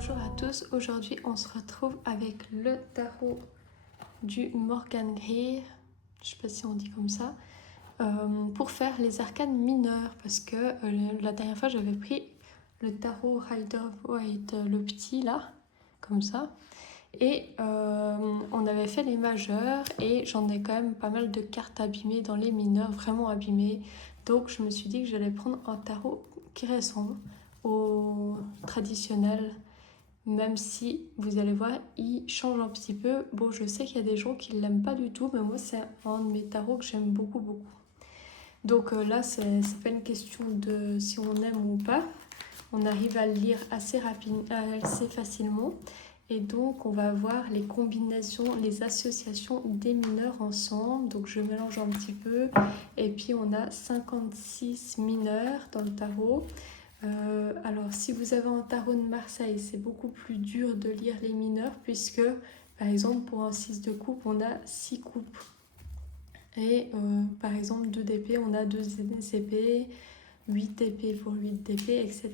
Bonjour à tous, aujourd'hui on se retrouve avec le tarot du Morgan Greer, je sais pas si on dit comme ça, pour faire les arcanes mineures parce que la dernière fois j'avais pris le tarot Rider-Waite, le petit là, comme ça, et on avait fait les majeurs et j'en ai quand même pas mal de cartes abîmées dans les mineurs, vraiment abîmées, donc je me suis dit que j'allais prendre un tarot qui ressemble au traditionnel. Même si, vous allez voir, il change un petit peu. Bon, je sais qu'il y a des gens qui ne l'aiment pas du tout, mais moi, c'est un de mes tarots que j'aime beaucoup, beaucoup. Donc là, c'est pas une question de si on aime ou pas. On arrive à le lire assez facilement. Et donc, on va voir les combinaisons, les associations des mineurs ensemble. Donc, je mélange un petit peu. Et puis, on a 56 mineurs dans le tarot. Alors, si vous avez un tarot de Marseille, c'est beaucoup plus dur de lire les mineurs puisque, par exemple, pour un 6 de coupe, on a 6 coupes. Et par exemple, 2 d'épée, on a 2 épées, 8 d'épée pour 8 d'épée, etc.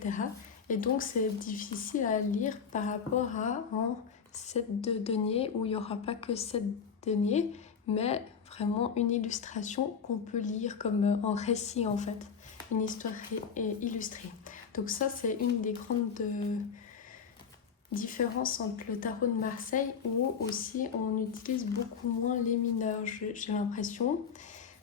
Et donc, c'est difficile à lire par rapport à un 7 de denier où il n'y aura pas que 7 deniers, mais vraiment une illustration qu'on peut lire comme un récit en fait, une histoire illustrée. Donc ça, c'est une des grandes différences entre le tarot de Marseille où aussi on utilise beaucoup moins les mineurs, j'ai l'impression.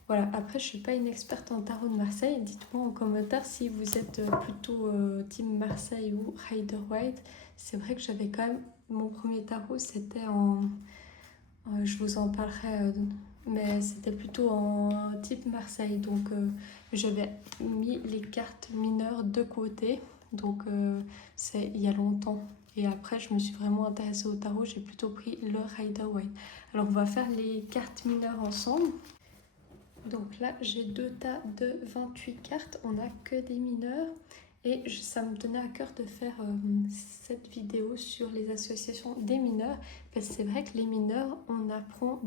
Voilà, après je suis pas une experte en tarot de Marseille, dites-moi en commentaire si vous êtes plutôt team Marseille ou Rider-Waite. C'est vrai que j'avais quand même, mon premier tarot c'était en, je vous en parlerai, mais c'était plutôt en type Marseille, donc j'avais mis les cartes mineures de côté, donc c'est il y a longtemps. Et après, je me suis vraiment intéressée au tarot, j'ai plutôt pris le Rider-Waite. Alors, on va faire les cartes mineures ensemble. Donc là, j'ai 2 tas de 28 cartes, on n'a que des mineurs. Et ça me tenait à cœur de faire cette vidéo sur les associations des mineurs. Parce que c'est vrai que les mineurs, on apprend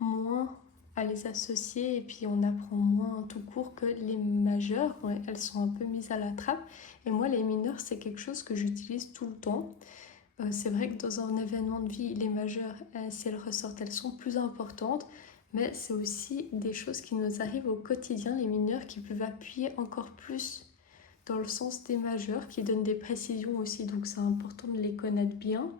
moins à les associer et puis on apprend moins tout court que les majeurs. Ouais, elles sont un peu mises à la trappe. Et moi, les mineurs, c'est quelque chose que j'utilise tout le temps. C'est vrai que dans un événement de vie, les majeurs, si elles ressortent, elles sont plus importantes. Mais c'est aussi des choses qui nous arrivent au quotidien, les mineurs, qui peuvent appuyer encore plus dans le sens des majeurs, qui donnent des précisions aussi. Donc c'est important de les connaître bien.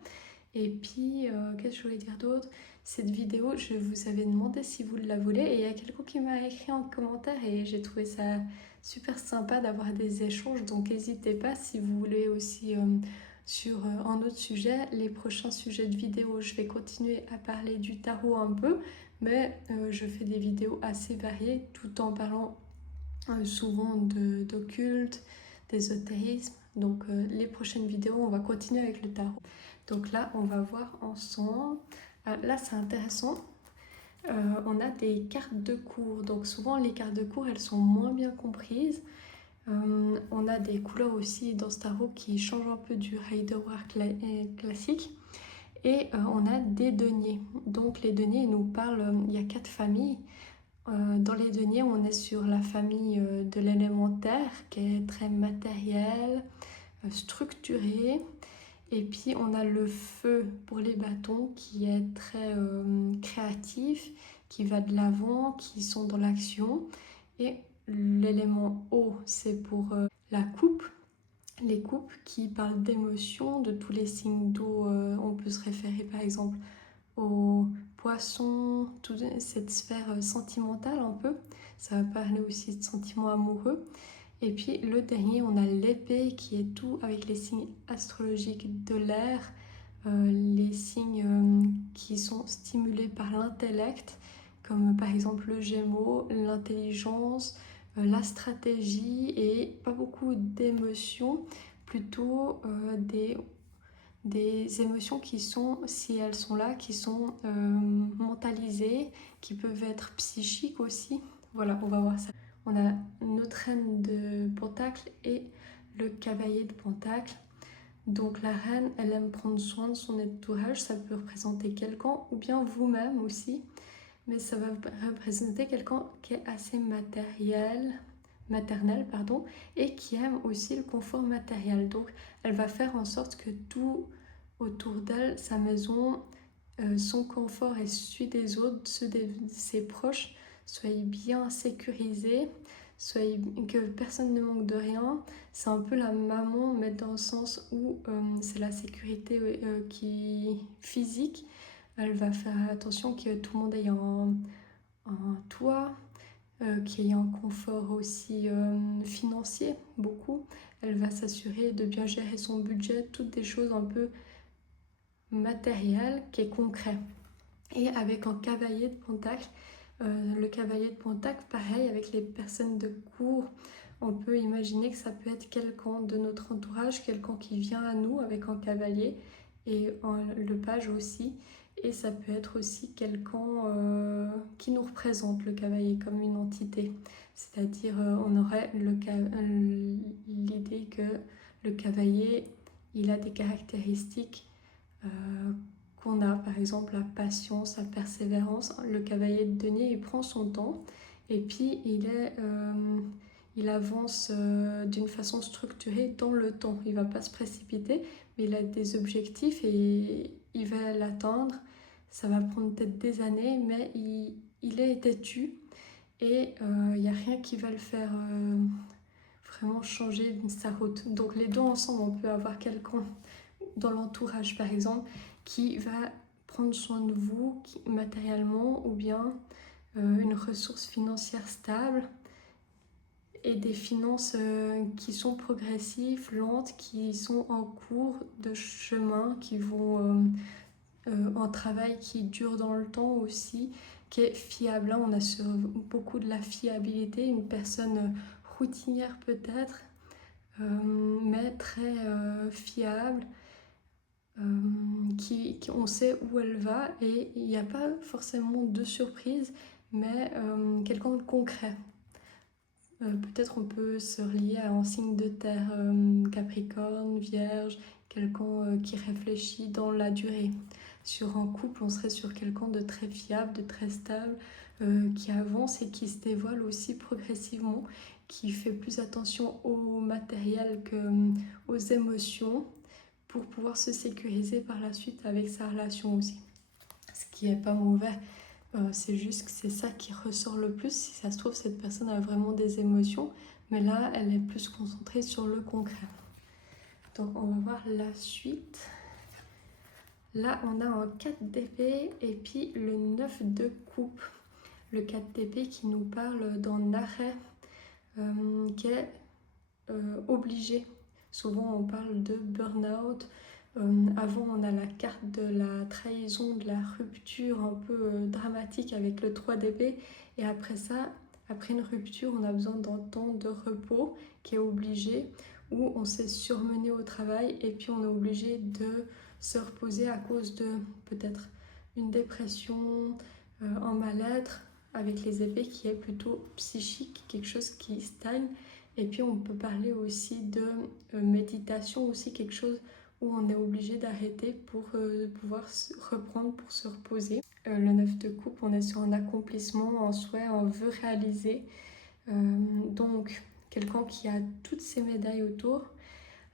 Et puis, qu'est-ce que je voulais dire d'autre? Cette vidéo, je vous avais demandé si vous la voulez et il y a quelqu'un qui m'a écrit en commentaire et j'ai trouvé ça super sympa d'avoir des échanges. Donc n'hésitez pas si vous voulez aussi sur un autre sujet, les prochains sujets de vidéo, je vais continuer à parler du tarot un peu, mais je fais des vidéos assez variées tout en parlant souvent d'occulte, d'ésotérisme. Donc les prochaines vidéos, on va continuer avec le tarot. Donc là, on va voir ensemble. Là, c'est intéressant. On a des cartes de cours. Donc souvent, les cartes de cours, elles sont moins bien comprises. On a des couleurs aussi dans ce tarot qui changent un peu du Rider-Waite classique. Et on a des deniers. Donc les deniers, ils nous parlent, il y a 4 familles. Dans les deniers, on est sur la famille de l'élémentaire qui est très matérielle, structurée. Et puis on a le feu pour les bâtons qui est très créatif, qui va de l'avant, qui sont dans l'action. Et l'élément eau, c'est pour la coupe, les coupes qui parlent d'émotions, de tous les signes d'eau. On peut se référer par exemple aux poissons, toute cette sphère sentimentale un peu. Ça va parler aussi de sentiments amoureux. Et puis le dernier, on a l'épée qui est tout avec les signes astrologiques de l'air, les signes qui sont stimulés par l'intellect, comme par exemple le Gémeaux, l'intelligence, la stratégie et pas beaucoup d'émotions, plutôt des émotions qui sont, si elles sont là, qui sont mentalisées, qui peuvent être psychiques aussi. Voilà, on va voir ça. On a notre reine de Pentacle et le cavalier de Pentacle. Donc la reine, elle aime prendre soin de son entourage, ça peut représenter quelqu'un ou bien vous-même aussi, mais ça va représenter quelqu'un qui est assez matériel, maternelle, pardon, et qui aime aussi le confort matériel. Donc elle va faire en sorte que tout autour d'elle, sa maison, son confort et celui des autres, ceux de ses proches, soient bien sécurisés, que personne ne manque de rien. C'est un peu la maman, mais dans le sens où c'est la sécurité physique. Elle va faire attention que tout le monde ait un toit, qu'il y ait un confort aussi financier, beaucoup. Elle va s'assurer de bien gérer son budget, toutes des choses un peu matérielles, qui est concret. Et avec un cavalier de Pentacle, le cavalier de Pentacle, pareil, avec les personnes de cour, on peut imaginer que ça peut être quelqu'un de notre entourage, quelqu'un qui vient à nous avec un cavalier, et le page aussi. Et ça peut être aussi quelqu'un qui nous représente, le cavalier, comme une entité. C'est-à-dire, on aurait l'idée que le cavalier, il a des caractéristiques qu'on a, par exemple la patience, la persévérance. Le cavalier de denier, il prend son temps et puis il avance d'une façon structurée dans le temps. Il ne va pas se précipiter, mais il a des objectifs et il va l'atteindre. Ça va prendre peut-être des années, mais il est têtu et il n'y a rien qui va le faire vraiment changer sa route. Donc les deux ensemble, on peut avoir quelqu'un dans l'entourage par exemple qui va prendre soin de vous matériellement, ou bien une ressource financière stable et des finances qui sont progressives, lentes, qui sont en cours de chemin, qui vont un travail qui dure dans le temps aussi, qui est fiable. Là, on a sur beaucoup de la fiabilité, une personne routinière peut-être, mais très fiable, on sait où elle va et il n'y a pas forcément de surprise, mais quelqu'un de concret. Peut-être on peut se relier à un signe de terre, Capricorne, Vierge, quelqu'un qui réfléchit dans la durée. Sur un couple, on serait sur quelqu'un de très fiable, de très stable, qui avance et qui se dévoile aussi progressivement, qui fait plus attention au matériel qu'aux émotions, pour pouvoir se sécuriser par la suite avec sa relation aussi. Ce qui n'est pas mauvais, c'est juste que c'est ça qui ressort le plus. Si ça se trouve, cette personne a vraiment des émotions, mais là, elle est plus concentrée sur le concret. Donc on va voir la suite. Là, on a un 4 d'épée et puis le 9 de coupe. Le 4 d'épée qui nous parle d'un arrêt qui est obligé. Souvent, on parle de burn-out. Avant, on a la carte de la trahison, de la rupture un peu dramatique avec le 3 d'épée. Et après ça, après une rupture, on a besoin d'un temps de repos qui est obligé, où on s'est surmené au travail et puis on est obligé de se reposer à cause de peut-être une dépression, un mal-être, avec les épées qui est plutôt psychique, quelque chose qui stagne. Et puis on peut parler aussi de méditation, aussi quelque chose où on est obligé d'arrêter pour pouvoir reprendre, pour se reposer. Le 9 de coupe, on est sur un accomplissement, un souhait, un vœu réalisé. Donc quelqu'un qui a toutes ses médailles autour.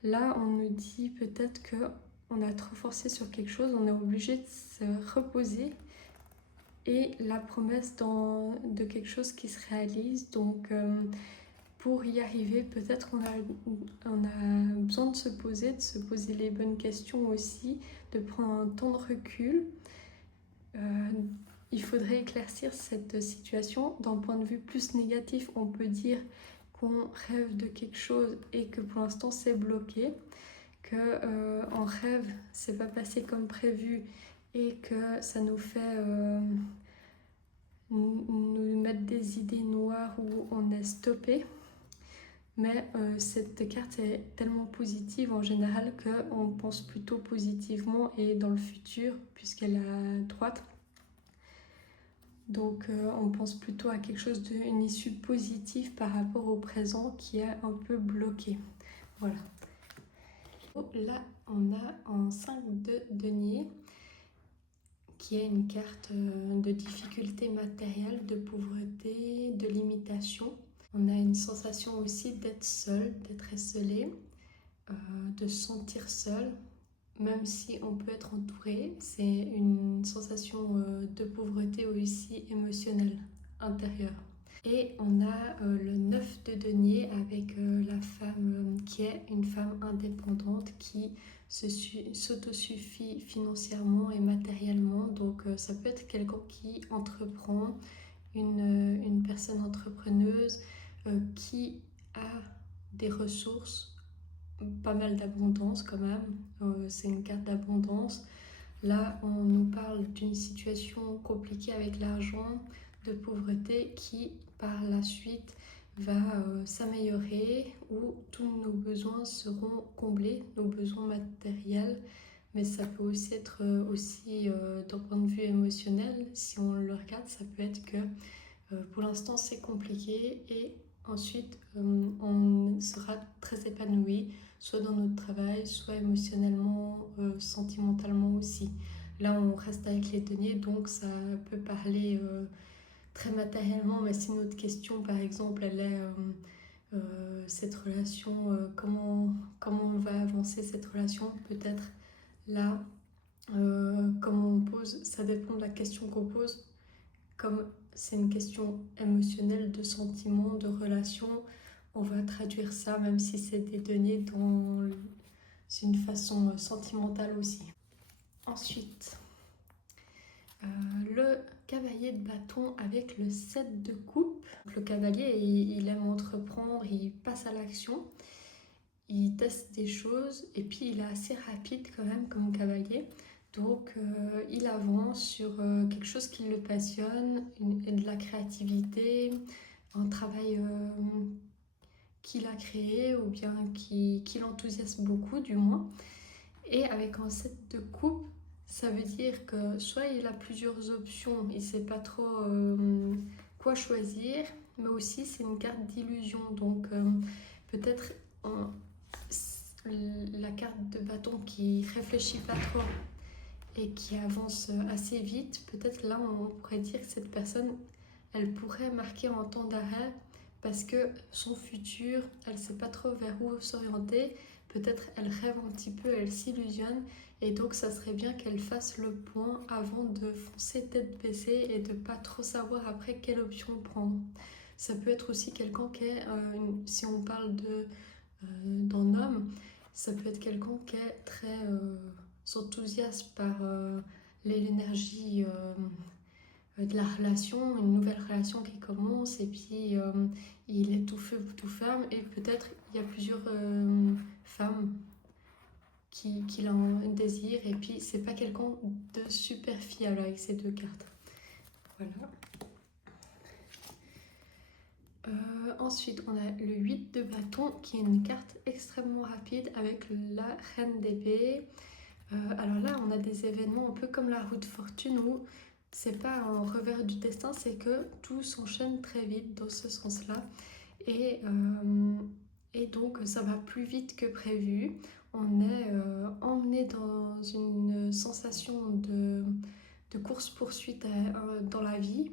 Là, on nous dit peut-être qu'on a trop forcé sur quelque chose, on est obligé de se reposer. Et la promesse de quelque chose qui se réalise. Donc pour y arriver, peut-être on a besoin de se poser les bonnes questions aussi, de prendre un temps de recul. Il faudrait éclaircir cette situation. D'un point de vue plus négatif, on peut dire qu'on rêve de quelque chose et que pour l'instant c'est bloqué, qu'en rêve c'est pas passé comme prévu et que ça nous fait nous mettre des idées noires où on est stoppé. Mais cette carte est tellement positive en général qu'on pense plutôt positivement et dans le futur, puisqu'elle est à droite. Donc on pense plutôt à quelque chose d'une issue positive par rapport au présent qui est un peu bloqué. Voilà. Là, on a un 5 de denier qui est une carte de difficulté matérielle, de pauvreté, de limitation. On a une sensation aussi d'être seul, d'être esselé, de se sentir seul, même si on peut être entouré. C'est une sensation de pauvreté aussi émotionnelle, intérieure. Et on a le 9 de denier avec la femme qui est une femme indépendante qui s'autosuffit financièrement et matériellement. Donc ça peut être quelqu'un qui entreprend, une personne entrepreneuse qui a des ressources, pas mal d'abondance quand même. C'est une carte d'abondance. Là, on nous parle d'une situation compliquée avec l'argent, de pauvreté qui, par la suite, va s'améliorer, où tous nos besoins seront comblés, nos besoins matériels. Mais ça peut aussi être d'un point de vue émotionnel. Si on le regarde, ça peut être que pour l'instant, c'est compliqué et ensuite, on sera très épanoui, soit dans notre travail, soit émotionnellement, sentimentalement aussi. Là, on reste avec les deniers, donc ça peut parler très matériellement, mais si notre question, par exemple, elle est cette relation, comment on va avancer cette relation, peut-être là, comment on pose, ça dépend de la question qu'on pose. Comme c'est une question émotionnelle, de sentiment, de relation, on va traduire ça, même si c'est des données, dans une façon sentimentale aussi. Ensuite, le cavalier de bâton avec le 7 de coupe. Le cavalier, il aime entreprendre, il passe à l'action, il teste des choses et puis il est assez rapide quand même comme cavalier. Donc il avance sur quelque chose qui le passionne, de la créativité, un travail qu'il a créé ou bien qui l'enthousiasme beaucoup du moins. Et avec un 7 de coupe, ça veut dire que soit il a plusieurs options, il ne sait pas trop quoi choisir, mais aussi c'est une carte d'illusion. Donc peut-être la carte de bâton qui réfléchit pas trop et qui avance assez vite, peut-être là on pourrait dire que cette personne, elle pourrait marquer un temps d'arrêt parce que son futur, elle ne sait pas trop vers où s'orienter, peut-être elle rêve un petit peu, elle s'illusionne, et donc ça serait bien qu'elle fasse le point avant de foncer tête baissée et de pas trop savoir après quelle option prendre. Ça peut être aussi quelqu'un qui est, si on parle d'un homme, ça peut être quelqu'un qui est très s'enthousiasme par l'énergie de la relation, une nouvelle relation qui commence, et puis il est tout feu tout femme, et peut-être il y a plusieurs femmes qui l'en désirent, et puis c'est pas quelqu'un de super fiable avec ces deux cartes. Voilà. Ensuite, on a le 8 de bâton qui est une carte extrêmement rapide avec la reine d'épée. Alors là, on a des événements un peu comme la roue de fortune où c'est pas un revers du destin, c'est que tout s'enchaîne très vite dans ce sens-là. Et donc, ça va plus vite que prévu. On est emmené dans une sensation de course-poursuite dans la vie.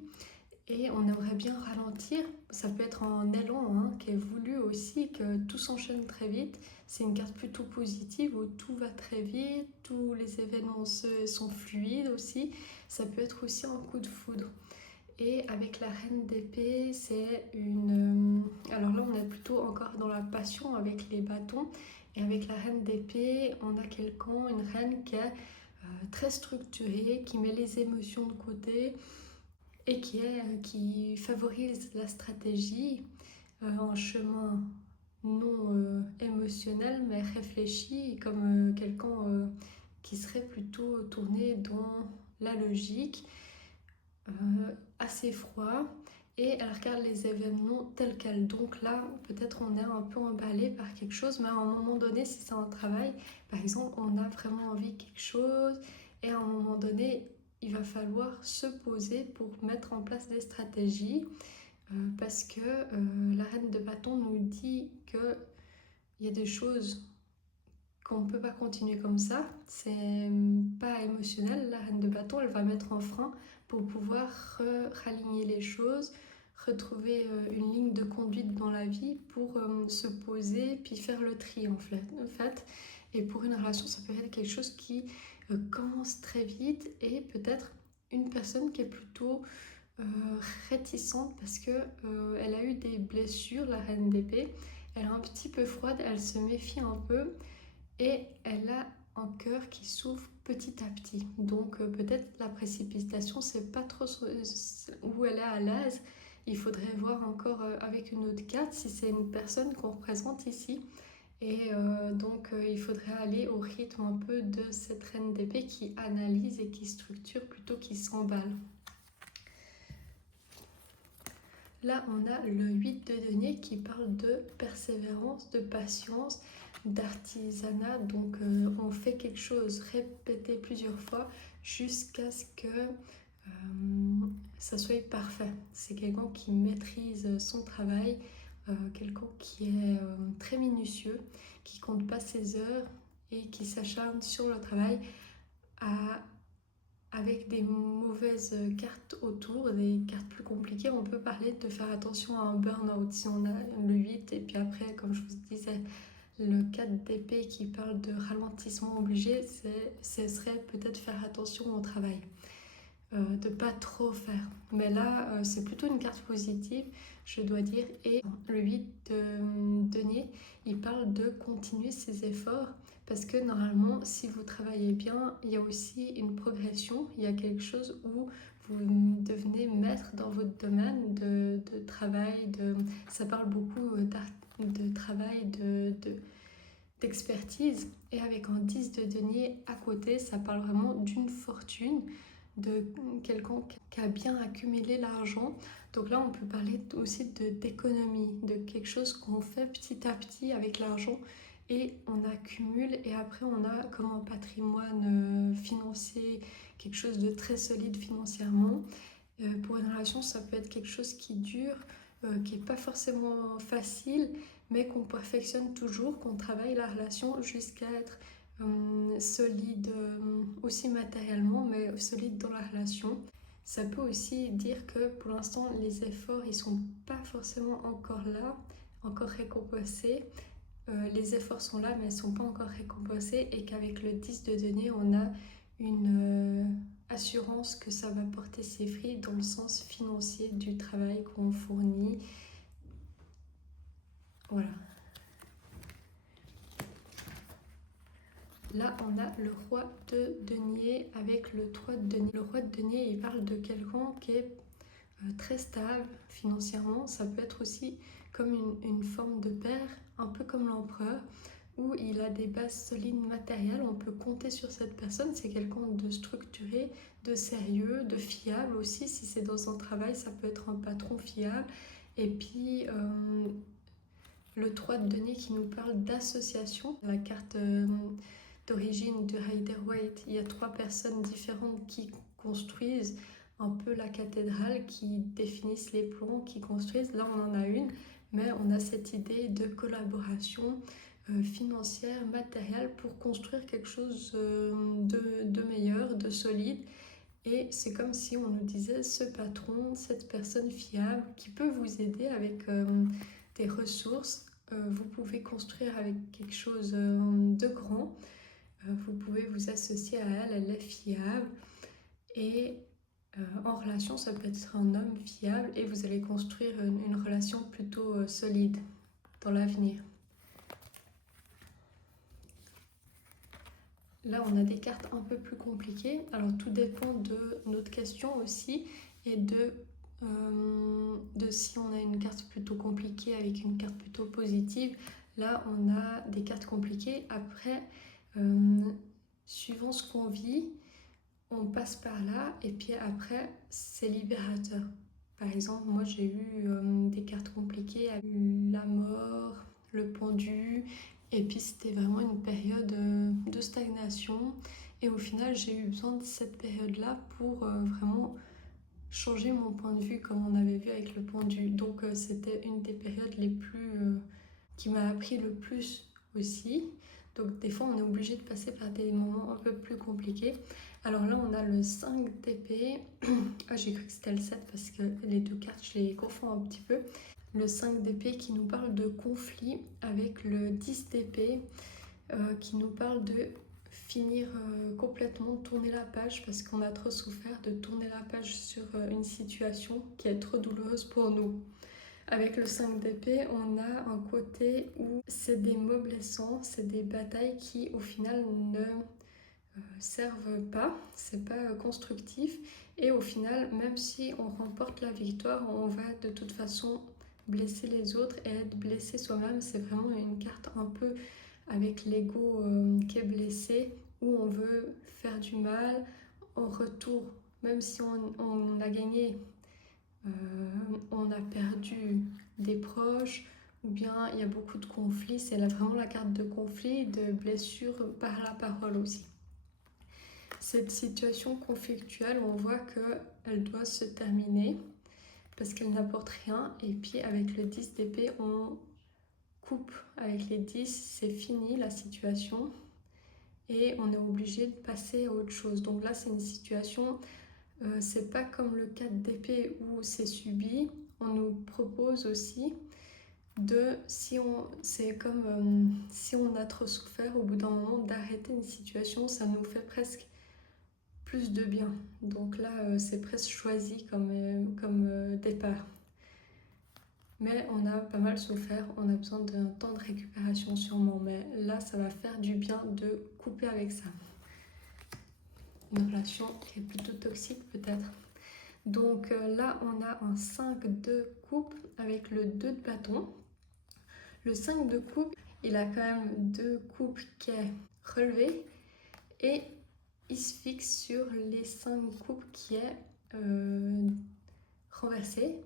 Et on aimerait bien ralentir, ça peut être un élan qui est voulu aussi, que tout s'enchaîne très vite. C'est une carte plutôt positive où tout va très vite, tous les événements sont fluides aussi. Ça peut être aussi un coup de foudre. Et avec la reine d'épée, c'est une... Alors là, on est plutôt encore dans la passion avec les bâtons. Et avec la reine d'épée, on a quelqu'un, une reine qui est très structurée, qui met les émotions de côté, et qui favorise la stratégie, un chemin non émotionnel mais réfléchi, comme quelqu'un qui serait plutôt tourné dans la logique, assez froid, et elle regarde les événements tels quels. Donc là, peut-être on est un peu emballé par quelque chose, mais à un moment donné, si c'est un travail, par exemple, on a vraiment envie de quelque chose, et à un moment donné, il va falloir se poser pour mettre en place des stratégies, parce que la reine de bâton nous dit qu'il y a des choses qu'on ne peut pas continuer comme ça. C'est pas émotionnel. La reine de bâton, elle va mettre un frein pour pouvoir raligner les choses, retrouver une ligne de conduite dans la vie pour se poser puis faire le tri en fait. Et pour une relation, ça peut être quelque chose qui commence très vite et peut-être une personne qui est plutôt réticente parce que elle a eu des blessures, la reine d'épée. Elle est un petit peu froide, elle se méfie un peu et elle a un cœur qui s'ouvre petit à petit. Donc peut-être la précipitation, c'est pas trop où elle est à l'aise. Il faudrait voir encore avec une autre carte si c'est une personne qu'on représente ici. Et donc il faudrait aller au rythme un peu de cette reine d'épée qui analyse et qui structure plutôt qu'il s'emballe. Là, on a le 8 de denier qui parle de persévérance, de patience, d'artisanat. Donc, on fait quelque chose répété plusieurs fois jusqu'à ce que ça soit parfait. C'est quelqu'un qui maîtrise son travail, quelqu'un qui est très minutieux, qui compte pas ses heures et qui s'acharne sur le travail avec des mauvaises cartes autour, des cartes plus compliquées. On peut parler de faire attention à un burn-out si on a le 8 et puis après, comme je vous disais, le 4 d'épée qui parle de ralentissement obligé, ce serait peut-être faire attention au travail. De pas trop faire. Mais là, c'est plutôt une carte positive, je dois dire. Et le 8 de denier, il parle de continuer ses efforts parce que normalement, si vous travaillez bien, il y a aussi une progression. Il y a quelque chose où vous devenez maître dans votre domaine de travail. Ça parle beaucoup de travail, d'expertise. Et avec un 10 de denier à côté, ça parle vraiment d'une fortune, de quelqu'un qui a bien accumulé l'argent. Donc là, on peut parler aussi d'économie, de quelque chose qu'on fait petit à petit avec l'argent et on accumule et après on a comme un patrimoine financier, quelque chose de très solide financièrement. Pour une relation, ça peut être quelque chose qui dure, qui n'est pas forcément facile, mais qu'on perfectionne toujours, qu'on travaille la relation jusqu'à être solide aussi matériellement, mais solide dans la relation. Ça peut aussi dire que pour l'instant, les efforts, ils sont pas forcément encore là, encore récompensés. Les efforts sont là, mais ils ne sont pas encore récompensés et qu'avec le 10 de denier, on a une assurance que ça va porter ses fruits dans le sens financier du travail qu'on fournit. Voilà. Là, on a le roi de denier avec le 3 de denier. Le roi de denier, il parle de quelqu'un qui est très stable financièrement. Ça peut être aussi comme une forme de père, un peu comme l'empereur, où il a des bases solides matérielles. On peut compter sur cette personne. C'est quelqu'un de structuré, de sérieux, de fiable aussi. Si c'est dans un travail, ça peut être un patron fiable. Et puis, le 3 de denier qui nous parle d'association. La carte d'origine de Rider-Waite, il y a 3 personnes différentes qui construisent un peu la cathédrale, qui définissent les plans, qui construisent. Là, on en a une, mais on a cette idée de collaboration financière, matérielle pour construire quelque chose de meilleur, de solide. Et c'est comme si on nous disait ce patron, cette personne fiable qui peut vous aider avec des ressources. Vous pouvez construire avec quelque chose de grand. Vous pouvez vous associer à elle, elle est fiable. Et en relation, ça peut être un homme fiable et vous allez construire une relation plutôt solide dans l'avenir. Là, on a des cartes un peu plus compliquées. Alors, tout dépend de notre question aussi et de si on a une carte plutôt compliquée avec une carte plutôt positive. Là, on a des cartes compliquées. Après, suivant ce qu'on vit, on passe par là et puis après, c'est libérateur. Par exemple, moi, j'ai eu des cartes compliquées avec la mort, le pendu. Et puis c'était vraiment une période de stagnation. Et au final, j'ai eu besoin de cette période-là pour vraiment changer mon point de vue comme on avait vu avec le pendu. Donc c'était une des périodes les plus qui m'a appris le plus aussi. Donc des fois on est obligé de passer par des moments un peu plus compliqués. Alors là on a le 5 d'épée. Ah, j'ai cru que c'était le 7 parce que les deux cartes je les confonds un petit peu. Le 5 d'épée qui nous parle de conflit avec le 10 d'épée qui nous parle de finir complètement, tourner la page parce qu'on a trop souffert, de tourner la page sur une situation qui est trop douloureuse pour nous. Avec le 5 d'épée, on a un côté où c'est des mots blessants, c'est des batailles qui au final ne servent pas, c'est pas constructif et au final, même si on remporte la victoire, on va de toute façon blesser les autres et être blessé soi-même. C'est vraiment une carte un peu avec l'ego qui est blessé, où on veut faire du mal en retour, même si on a gagné, on a perdu des proches, ou bien il y a beaucoup de conflits. C'est vraiment la carte de conflit, de blessure par la parole aussi. Cette situation conflictuelle, on voit qu'elle doit se terminer parce qu'elle n'apporte rien. Et puis avec le 10 d'épée, on coupe avec les 10, c'est fini la situation et on est obligé de passer à autre chose. Donc là, c'est une situation, c'est pas comme le 4 d'épée où c'est subi. On nous propose aussi c'est comme si on a trop souffert, au bout d'un moment, d'arrêter une situation, ça nous fait presque plus de bien. Donc là, c'est presque choisi comme départ. Mais on a pas mal souffert, on a besoin d'un temps de récupération sûrement. Mais là, ça va faire du bien de couper avec ça. Une relation qui est plutôt toxique peut-être. Donc là, on a un 5 de coupe avec le 2 de bâton. Le 5 de coupe, il a quand même 2 coupes qui est relevé et il se fixe sur les 5 coupes qui est renversé.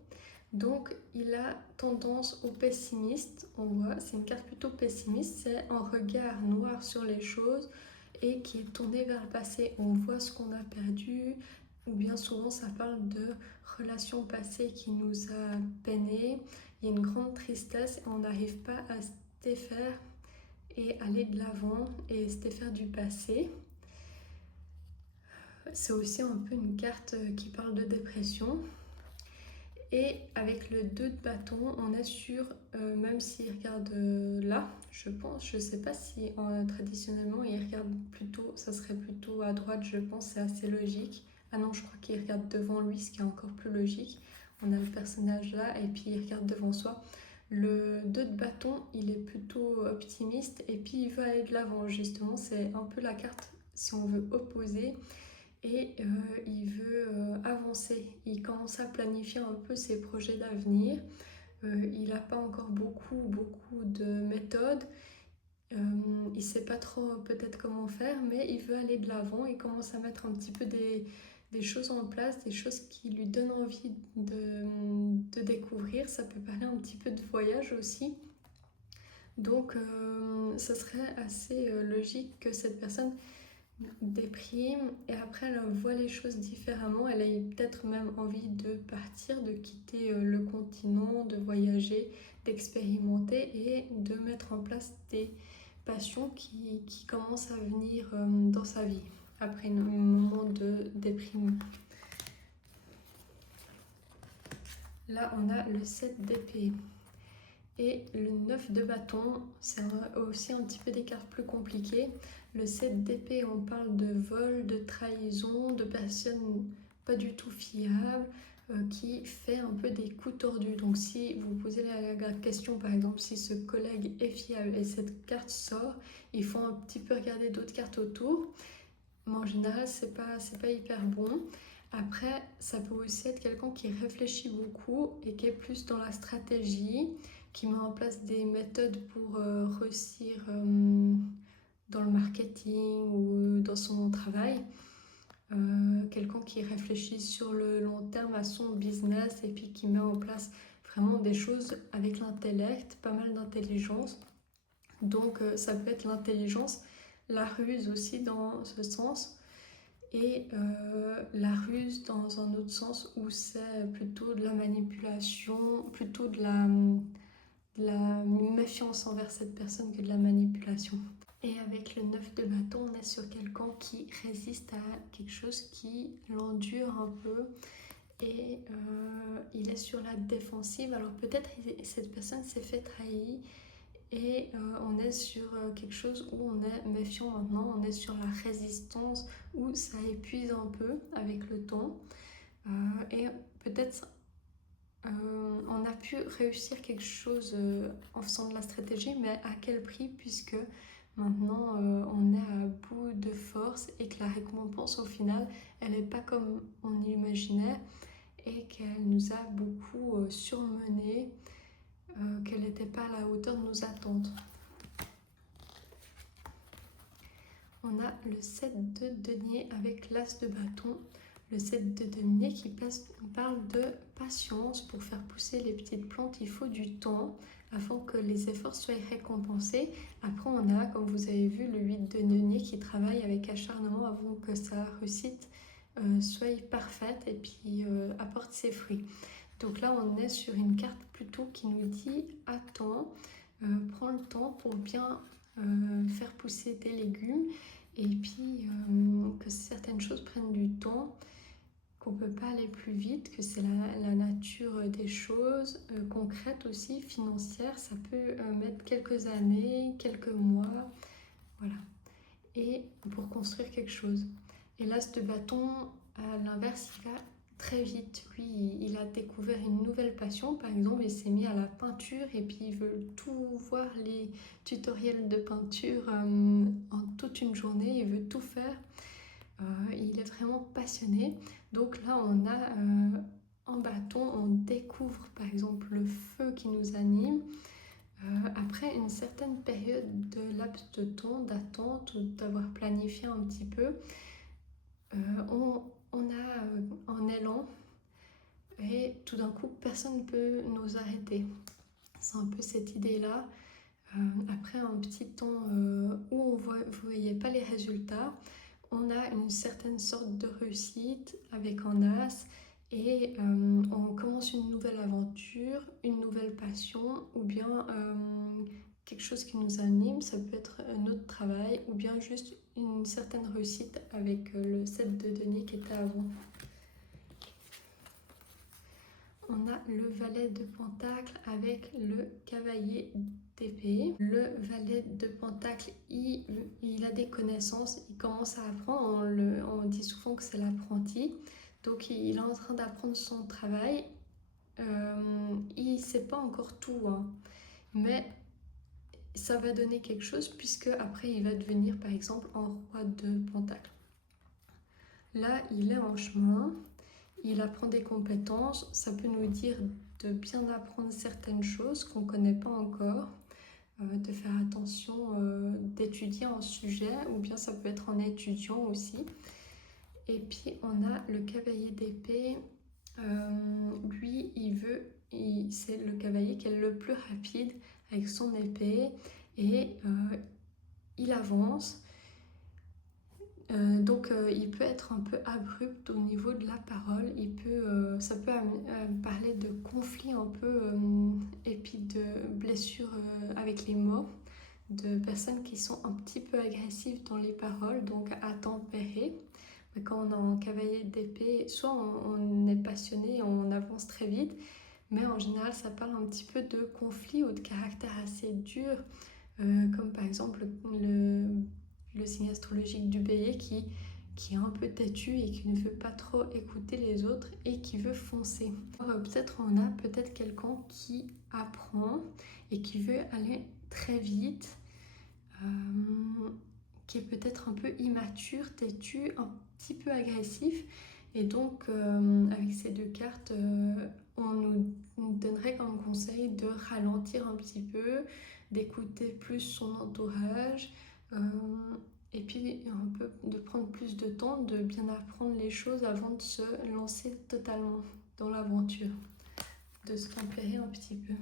Donc il a tendance au pessimiste, on voit, c'est une carte plutôt pessimiste, c'est un regard noir sur les choses et qui est tourné vers le passé. On voit ce qu'on a perdu, ou bien souvent ça parle de relations passées qui nous a peiné. Il y a une grande tristesse et on n'arrive pas à se défaire et aller de l'avant et se défaire du passé. C'est aussi un peu une carte qui parle de dépression. Et avec le 2 de bâton, on est sur, même s'il regarde là, je pense, je sais pas si traditionnellement il regarde plutôt, ça serait plutôt à droite, je pense, c'est assez logique. Ah non, je crois qu'il regarde devant lui, ce qui est encore plus logique. On a le personnage là et puis il regarde devant soi. Le 2 de bâton, il est plutôt optimiste et puis il veut aller de l'avant, justement, c'est un peu la carte si on veut opposer. Et il veut avancer, il commence à planifier un peu ses projets d'avenir. Il n'a pas encore beaucoup de méthodes, il ne sait pas trop peut-être comment faire, mais il veut aller de l'avant, il commence à mettre un petit peu des choses en place, des choses qui lui donnent envie de découvrir. Ça peut parler un petit peu de voyage aussi. Donc ça serait assez logique que cette personne déprime et après elle voit les choses différemment, elle a peut-être même envie de partir, de quitter le continent, de voyager, d'expérimenter et de mettre en place des passions qui commencent à venir dans sa vie après un moment de déprime. Là on a le 7 d'épée et le 9 de bâton, c'est aussi un petit peu des cartes plus compliquées. Le 7 d'épée, on parle de vol, de trahison, de personnes pas du tout fiables, qui fait un peu des coups tordus. Donc si vous posez la question, par exemple, si ce collègue est fiable et cette carte sort, il faut un petit peu regarder d'autres cartes autour. Mais en général, c'est pas hyper bon. Après, ça peut aussi être quelqu'un qui réfléchit beaucoup et qui est plus dans la stratégie, qui met en place des méthodes pour réussir dans le marketing ou dans son travail. Quelqu'un qui réfléchit sur le long terme à son business et puis qui met en place vraiment des choses avec l'intellect, pas mal d'intelligence. Donc ça peut être l'intelligence, la ruse aussi dans ce sens. Et la ruse dans un autre sens où c'est plutôt de la manipulation, plutôt de la méfiance envers cette personne que de la manipulation. Et avec le 9 de bâton, on est sur quelqu'un qui résiste à quelque chose, qui l'endure un peu. Et il est sur la défensive. Alors peut-être cette personne s'est fait trahir. Et on est sur quelque chose où on est méfiant maintenant. On est sur la résistance, où ça épuise un peu avec le temps. Et peut-être on a pu réussir quelque chose en faisant de la stratégie, mais à quel prix, puisque maintenant on est à bout de force et que la récompense au final, elle n'est pas comme on imaginait et qu'elle nous a beaucoup surmené, qu'elle n'était pas à la hauteur de nos attentes. On a le 7 de denier avec l'as de bâton. Le 7 de denier qui parle de patience. Pour faire pousser les petites plantes, il faut du temps afin que les efforts soient récompensés. Après, on a, comme vous avez vu, le 8 de denier qui travaille avec acharnement avant que sa réussite soit parfaite et puis apporte ses fruits. Donc là, on est sur une carte plutôt qui nous dit « Attends, prends le temps pour bien faire pousser tes légumes » et puis que certaines choses prennent du temps, qu'on ne peut pas aller plus vite, que c'est la nature des choses, concrètes aussi, financières, ça peut mettre quelques années, quelques mois, voilà, et pour construire quelque chose. Et là, ce bâton, à l'inverse, il va très vite. Lui, il a découvert une nouvelle passion, par exemple, il s'est mis à la peinture et puis il veut tout voir, les tutoriels de peinture en toute une journée, il veut tout faire. Il est vraiment passionné. Donc là, on a en bâton, on découvre par exemple le feu qui nous anime. Après une certaine période de laps de temps, d'attente ou d'avoir planifié un petit peu, on a un élan et tout d'un coup, personne ne peut nous arrêter. C'est un peu cette idée-là. Après un petit temps où vous ne voyez pas les résultats, on a une certaine sorte de réussite avec un as et on commence une nouvelle aventure, une nouvelle passion ou bien quelque chose qui nous anime. Ça peut être notre travail ou bien juste une certaine réussite avec le 7 de denier qui était avant. On a le valet de pentacle avec le cavalier d'épée. Le valet de pentacle, il a des connaissances, il commence à apprendre. On dit souvent que c'est l'apprenti. Donc il est en train d'apprendre son travail. Il ne sait pas encore tout, hein, mais ça va donner quelque chose puisque après il va devenir par exemple un roi de pentacle. Là, il est en chemin. Il apprend des compétences, ça peut nous dire de bien apprendre certaines choses qu'on ne connaît pas encore, de faire attention, d'étudier un sujet, ou bien ça peut être en étudiant aussi. Et puis on a le cavalier d'épée, lui c'est le cavalier qui est le plus rapide avec son épée et il avance. Donc il peut être un peu abrupt au niveau de la parole, ça peut parler de conflits un peu et puis de blessures avec les mots, de personnes qui sont un petit peu agressives dans les paroles, donc à tempérer. Mais quand on a un cavalier d'épée, soit on est passionné, on avance très vite, mais en général ça parle un petit peu de conflits ou de caractère assez dur, comme par exemple le signe astrologique du bélier qui est un peu têtu et qui ne veut pas trop écouter les autres et qui veut foncer. Peut-être on a peut-être quelqu'un qui apprend et qui veut aller très vite, qui est peut-être un peu immature, têtu, un petit peu agressif. Et donc avec ces deux cartes, on nous donnerait comme conseil de ralentir un petit peu, d'écouter plus son entourage, et puis un peu de prendre plus de temps, de bien apprendre les choses avant de se lancer totalement dans l'aventure, de se tempérer un petit peu.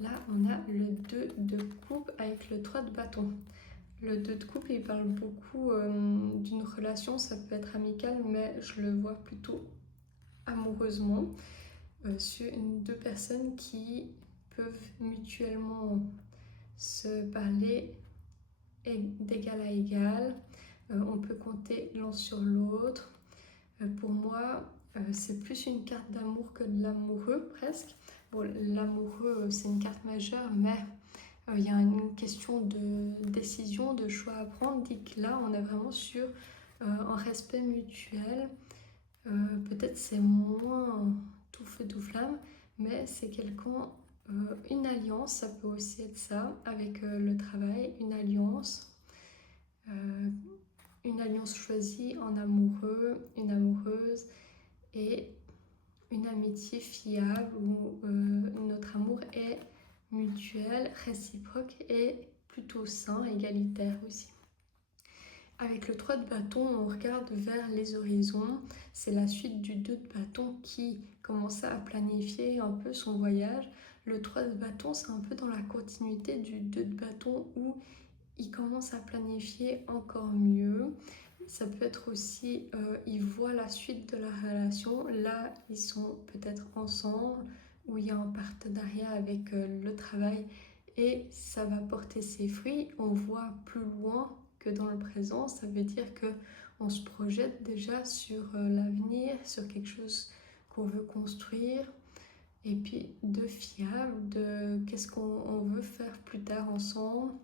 Là, on a le 2 de coupe avec le 3 de bâton. Le 2 de coupe, il parle beaucoup d'une relation, ça peut être amical, mais je le vois plutôt amoureusement, sur deux personnes qui peuvent mutuellement se parler d'égal à égal. On peut compter l'un sur l'autre. Pour moi, c'est plus une carte d'amour que de l'amoureux presque. Bon, l'amoureux, c'est une carte majeure, mais il y a une question de décision, de choix à prendre. Dit que là, on est vraiment sur un respect mutuel. Peut-être c'est moins tout feu, tout flamme, mais c'est quelqu'un, une alliance, ça peut aussi être ça, avec le travail, euh, une alliance choisie en amoureux, une amoureuse et une amitié fiable où notre amour est mutuel, réciproque et plutôt sain, égalitaire aussi. Avec le 3 de bâton, on regarde vers les horizons. C'est la suite du 2 de bâton qui commençait à planifier un peu son voyage. Le 3 de bâton, c'est un peu dans la continuité du 2 de bâton où il commence à planifier encore mieux. Ça peut être aussi, il voit la suite de la relation. Là, ils sont peut-être ensemble, où il y a un partenariat avec le travail et ça va porter ses fruits. On voit plus loin que dans le présent. Ça veut dire que on se projette déjà sur l'avenir, sur quelque chose qu'on veut construire. Et puis de fiable, de qu'est-ce qu'on veut faire plus tard ensemble.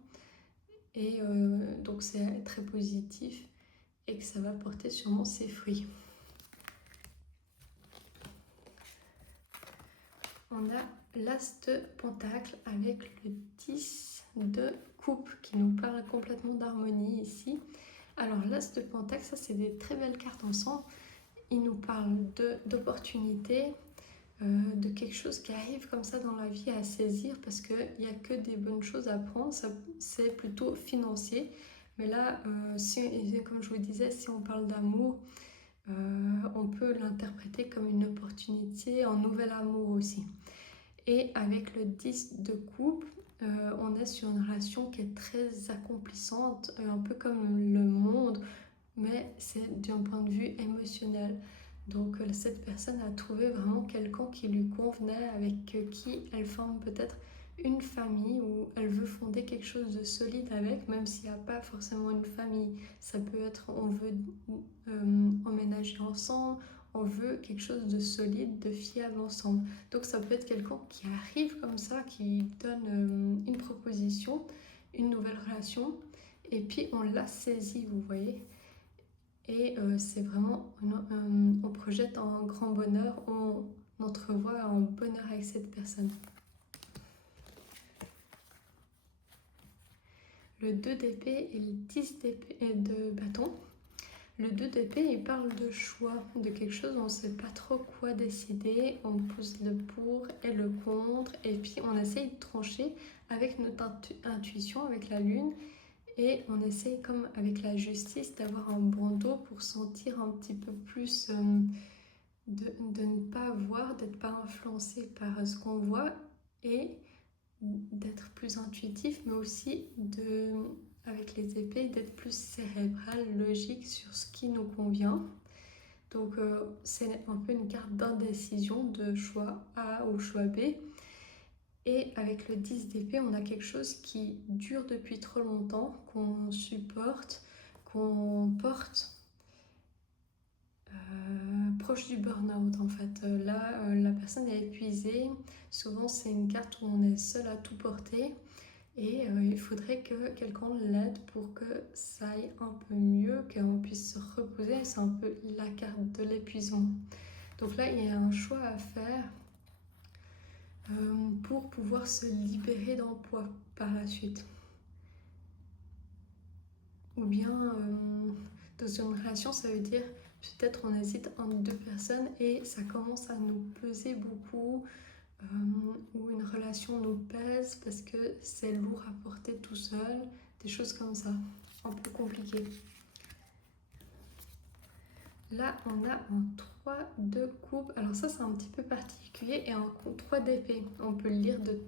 Et donc c'est très positif et que ça va porter sûrement ses fruits. On a l'as de pentacle avec le 10 de coupe qui nous parle complètement d'harmonie ici. Alors l'as de pentacle, ça c'est des très belles cartes ensemble. Il nous parle d'opportunités, de quelque chose qui arrive comme ça dans la vie à saisir parce qu'il n'y a que des bonnes choses à prendre, c'est plutôt financier. Mais là, comme je vous disais, si on parle d'amour, on peut l'interpréter comme une opportunité en nouvel amour aussi. Et avec le 10 de coupe, on est sur une relation qui est très accomplissante, un peu comme le monde, mais c'est d'un point de vue émotionnel. Donc cette personne a trouvé vraiment quelqu'un qui lui convenait, avec qui elle forme peut-être une famille ou elle veut fonder quelque chose de solide avec, même s'il n'y a pas forcément une famille. Ça peut être on veut emménager ensemble, on veut quelque chose de solide, de fiable ensemble. Donc ça peut être quelqu'un qui arrive comme ça, qui donne une proposition, une nouvelle relation, et puis on l'a saisie, vous voyez. Et c'est vraiment, on projette un grand bonheur, on entrevoit un bonheur avec cette personne. Le 2 d'épée et le 10 de bâton. Le 2 d'épée, il parle de choix, de quelque chose où on ne sait pas trop quoi décider, on pousse le pour et le contre, et puis on essaye de trancher avec notre intuition, avec la lune, et on essaye, comme avec la justice, d'avoir un bandeau pour sentir un petit peu plus, de ne pas voir, d'être pas influencé par ce qu'on voit, et d'être plus intuitif, mais aussi avec les épées, d'être plus cérébral, logique sur ce qui nous convient. Donc c'est un peu une carte d'indécision, de choix A ou choix B. Et avec le 10 d'épée, on a quelque chose qui dure depuis trop longtemps, qu'on supporte, qu'on porte, proche du burn-out en fait. Là, la personne est épuisée. Souvent, c'est une carte où on est seul à tout porter. Et il faudrait que quelqu'un l'aide pour que ça aille un peu mieux, qu'on puisse se reposer. C'est un peu la carte de l'épuisement. Donc là, il y a un choix à faire pour pouvoir se libérer d'un poids par la suite. Ou bien, dans une relation, ça veut dire peut-être on hésite entre deux personnes et ça commence à nous peser beaucoup. Où une relation nous pèse parce que c'est lourd à porter tout seul, des choses comme ça, un peu compliqué. Là, on a un 3 de coupe. Alors ça, c'est un petit peu particulier. Et un 3 d'épée. On peut le lire de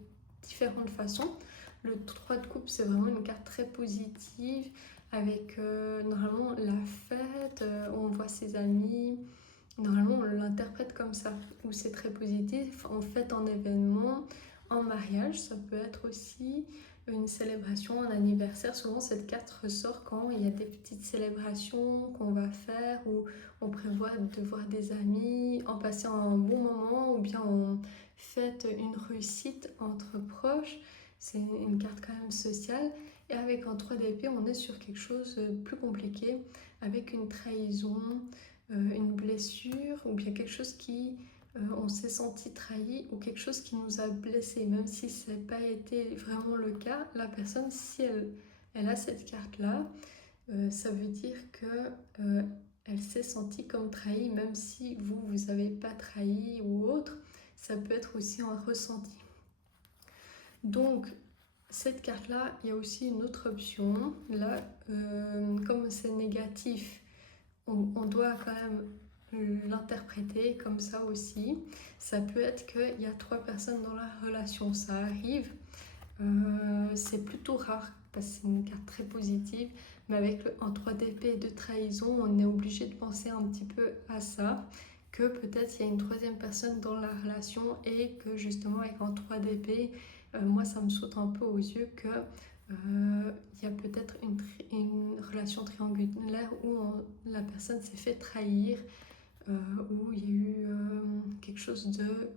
différentes façons. Le 3 de coupe, c'est vraiment une carte très positive avec normalement la fête, on voit ses amis. Normalement, on l'interprète comme ça, où c'est très positif. On fête un événement, en mariage, ça peut être aussi. une célébration, un anniversaire. Souvent cette carte ressort quand il y a des petites célébrations qu'on va faire ou on prévoit de voir des amis, en passer un bon moment ou bien on fête une réussite entre proches. C'est une carte quand même sociale. Et avec un 3 d'épée, on est sur quelque chose de plus compliqué, avec une trahison, une blessure ou bien quelque chose qui on s'est senti trahi ou quelque chose qui nous a blessé, même si ça n'a pas été vraiment le cas. La personne, si elle a cette carte-là, ça veut dire que elle s'est sentie comme trahie, même si vous n'avez pas trahi ou autre, ça peut être aussi un ressenti. Donc, cette carte-là, il y a aussi une autre option. Là, comme c'est négatif, on doit quand même l'interpréter comme ça aussi. Ça peut être qu'il y a 3 personnes dans la relation, ça arrive. C'est plutôt rare parce que c'est une carte très positive, mais avec un 3 d'épée de trahison, on est obligé de penser un petit peu à ça, que peut-être il y a une 3e personne dans la relation et que justement avec un 3 d'épée, moi ça me saute un peu aux yeux que il y a peut-être une relation triangulaire où la personne s'est fait trahir, où il y a eu quelque chose de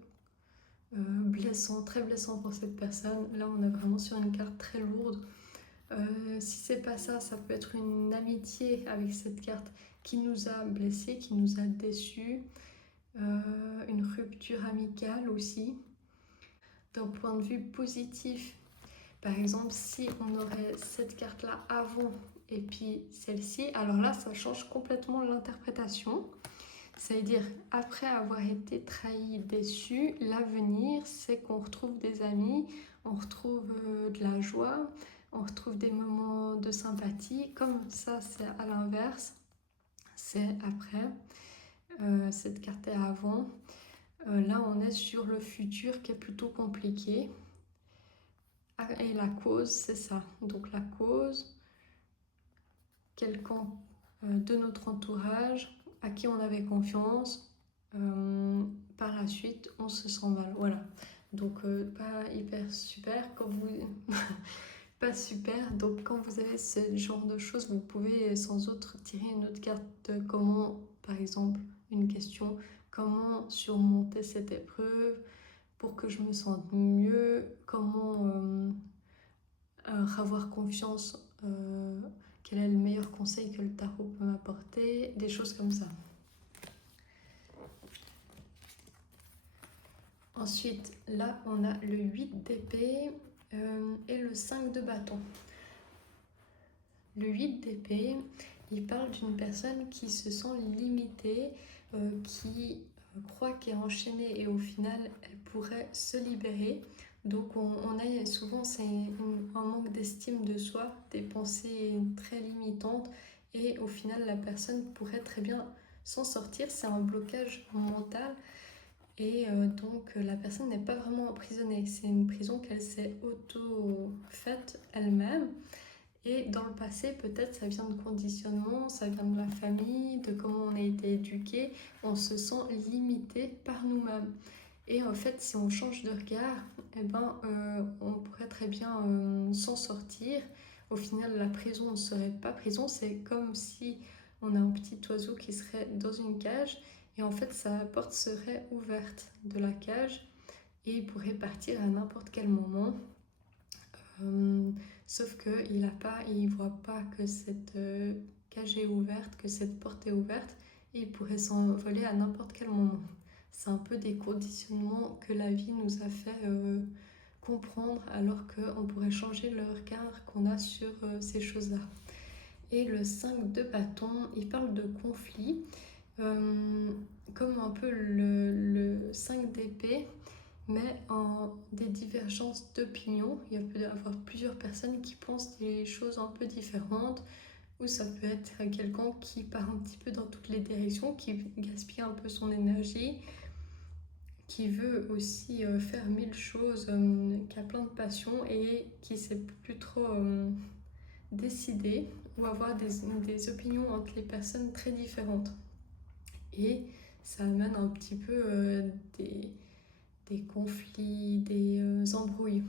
blessant, très blessant pour cette personne. Là, on est vraiment sur une carte très lourde. Si c'est pas ça, ça peut être une amitié avec cette carte qui nous a blessés, qui nous a déçus, une rupture amicale aussi. D'un point de vue positif, par exemple, si on aurait cette carte-là avant et puis celle-ci, alors là, ça change complètement l'interprétation. C'est-à-dire, après avoir été trahi, déçu, l'avenir, c'est qu'on retrouve des amis, on retrouve de la joie, on retrouve des moments de sympathie. Comme ça, c'est à l'inverse, c'est après. Cette carte est avant. Là, on est sur le futur qui est plutôt compliqué. Et la cause, c'est ça. Donc la cause, quelqu'un de notre entourage à qui on avait confiance, par la suite on se sent mal. Voilà. Donc pas hyper super quand vous... pas super. Donc quand vous avez ce genre de choses, vous pouvez sans autre tirer une autre carte de comment, par exemple, une question, comment surmonter cette épreuve pour que je me sente mieux, comment avoir confiance, quel est le meilleur conseil que le tarot peut m'apporter, des choses comme ça. Ensuite, là, on a le 8 d'épée et le 5 de bâton. Le 8 d'épée, il parle d'une personne qui se sent limitée, qui croit qu'elle est enchaînée et au final, elle pourrait se libérer. Donc on a souvent un manque d'estime de soi, des pensées très limitantes et au final la personne pourrait très bien s'en sortir. C'est un blocage mental et donc la personne n'est pas vraiment emprisonnée. C'est une prison qu'elle s'est auto-faite elle-même. Et dans le passé, peut-être ça vient de conditionnement, ça vient de la famille, de comment on a été éduqué. On se sent limité par nous-mêmes. Et en fait, si on change de regard, eh ben, on pourrait très bien s'en sortir. Au final, la prison ne serait pas prison. C'est comme si on a un petit oiseau qui serait dans une cage et en fait, sa porte serait ouverte de la cage et il pourrait partir à n'importe quel moment. Sauf qu'il ne voit pas que cette cage est ouverte, que cette porte est ouverte et il pourrait s'envoler à n'importe quel moment. C'est un peu des conditionnements que la vie nous a fait comprendre alors qu'on pourrait changer le regard qu'on a sur ces choses-là. Et le 5 de bâton, il parle de conflit, comme un peu le 5 d'épée, mais en des divergences d'opinion. Il peut y avoir plusieurs personnes qui pensent des choses un peu différentes, ou ça peut être quelqu'un qui part un petit peu dans toutes les directions, qui gaspille un peu son énergie, qui veut aussi faire 1000 choses, qui a plein de passion et qui ne sait plus trop décider ou avoir des opinions entre les personnes très différentes. Et ça amène un petit peu des conflits, des embrouilles.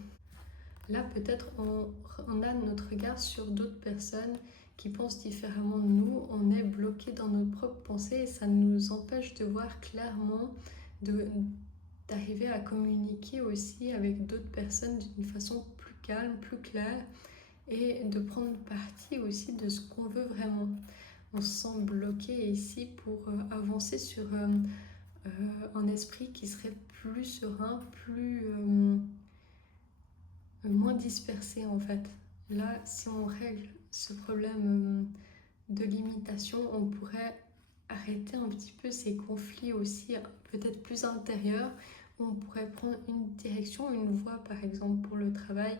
Là, peut-être on a notre regard sur d'autres personnes qui pensent différemment de nous. On est bloqué dans nos propres pensées et ça nous empêche de voir clairement, d'arriver à communiquer aussi avec d'autres personnes d'une façon plus calme, plus claire et de prendre parti aussi de ce qu'on veut vraiment. On se sent bloqué ici pour avancer sur un esprit qui serait plus serein, moins dispersé en fait. Là, si on règle ce problème de limitation, on pourrait arrêter un petit peu ces conflits aussi, peut-être plus intérieurs. On pourrait prendre une direction, une voie par exemple pour le travail.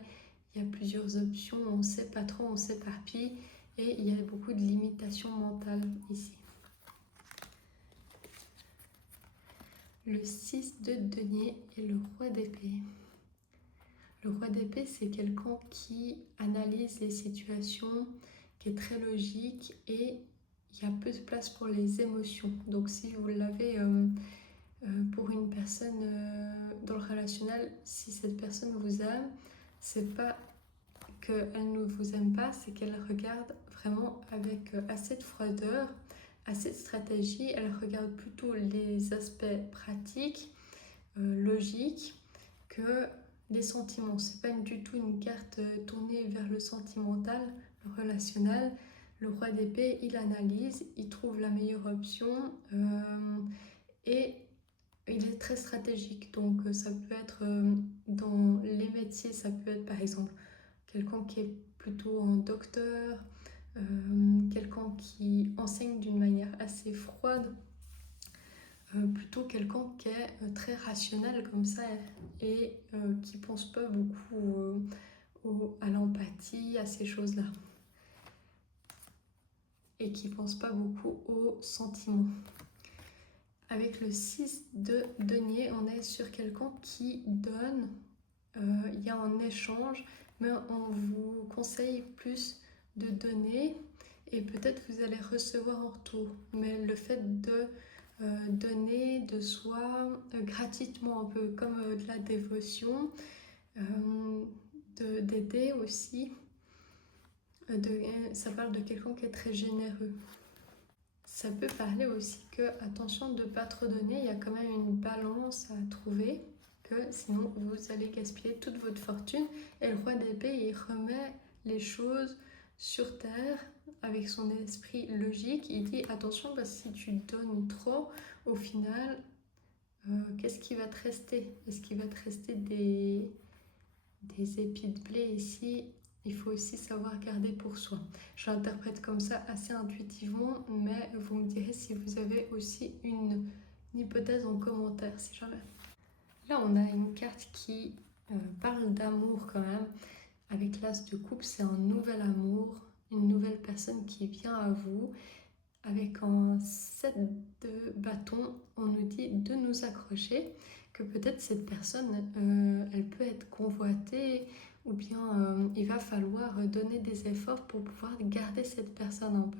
Il y a plusieurs options, on ne sait pas trop, on s'éparpille et il y a beaucoup de limitations mentales ici. Le 6 de denier et le roi d'épée. Le roi d'épée, c'est quelqu'un qui analyse les situations, qui est très logique et il y a peu de place pour les émotions. Donc si vous l'avez pour une personne dans le relationnel, si cette personne vous aime, c'est pas qu'elle ne vous aime pas, c'est qu'elle regarde vraiment avec assez de froideur, assez de stratégie. Elle regarde plutôt les aspects pratiques, logiques, que les sentiments. C'est pas du tout une carte tournée vers le sentimental, le relationnel. Le roi d'épée, il analyse, il trouve la meilleure option et il est très stratégique. Donc ça peut être dans les métiers, ça peut être par exemple quelqu'un qui est plutôt un docteur, quelqu'un qui enseigne d'une manière assez froide, plutôt quelqu'un qui est très rationnel comme ça et qui pense pas beaucoup à l'empathie, à ces choses-là. Et qui pense pas beaucoup aux sentiments. Avec le 6 de denier, on est sur quelqu'un qui donne, il y a un échange, mais on vous conseille plus de donner et peut-être vous allez recevoir en retour. Mais le fait de donner de soi gratuitement, un peu comme de la dévotion, d'aider aussi, ça parle de quelqu'un qui est très généreux. Ça peut parler aussi que, attention de ne pas trop donner, il y a quand même une balance à trouver, que sinon vous allez gaspiller toute votre fortune. Et le roi d'épée, il remet les choses sur terre avec son esprit logique. Il dit attention, parce que si tu donnes trop, au final, qu'est-ce qui va te rester? Est-ce qu'il va te rester des épis de blé ici? Il faut aussi savoir garder pour soi. Je l'interprète comme ça assez intuitivement, mais vous me direz si vous avez aussi une hypothèse en commentaire, si jamais. Là, on a une carte qui parle d'amour quand même. Avec l'as de coupe, c'est un nouvel amour, une nouvelle personne qui vient à vous. Avec un 7 de bâton, on nous dit de nous accrocher, que peut-être cette personne, elle peut être convoitée, ou bien il va falloir donner des efforts pour pouvoir garder cette personne un peu,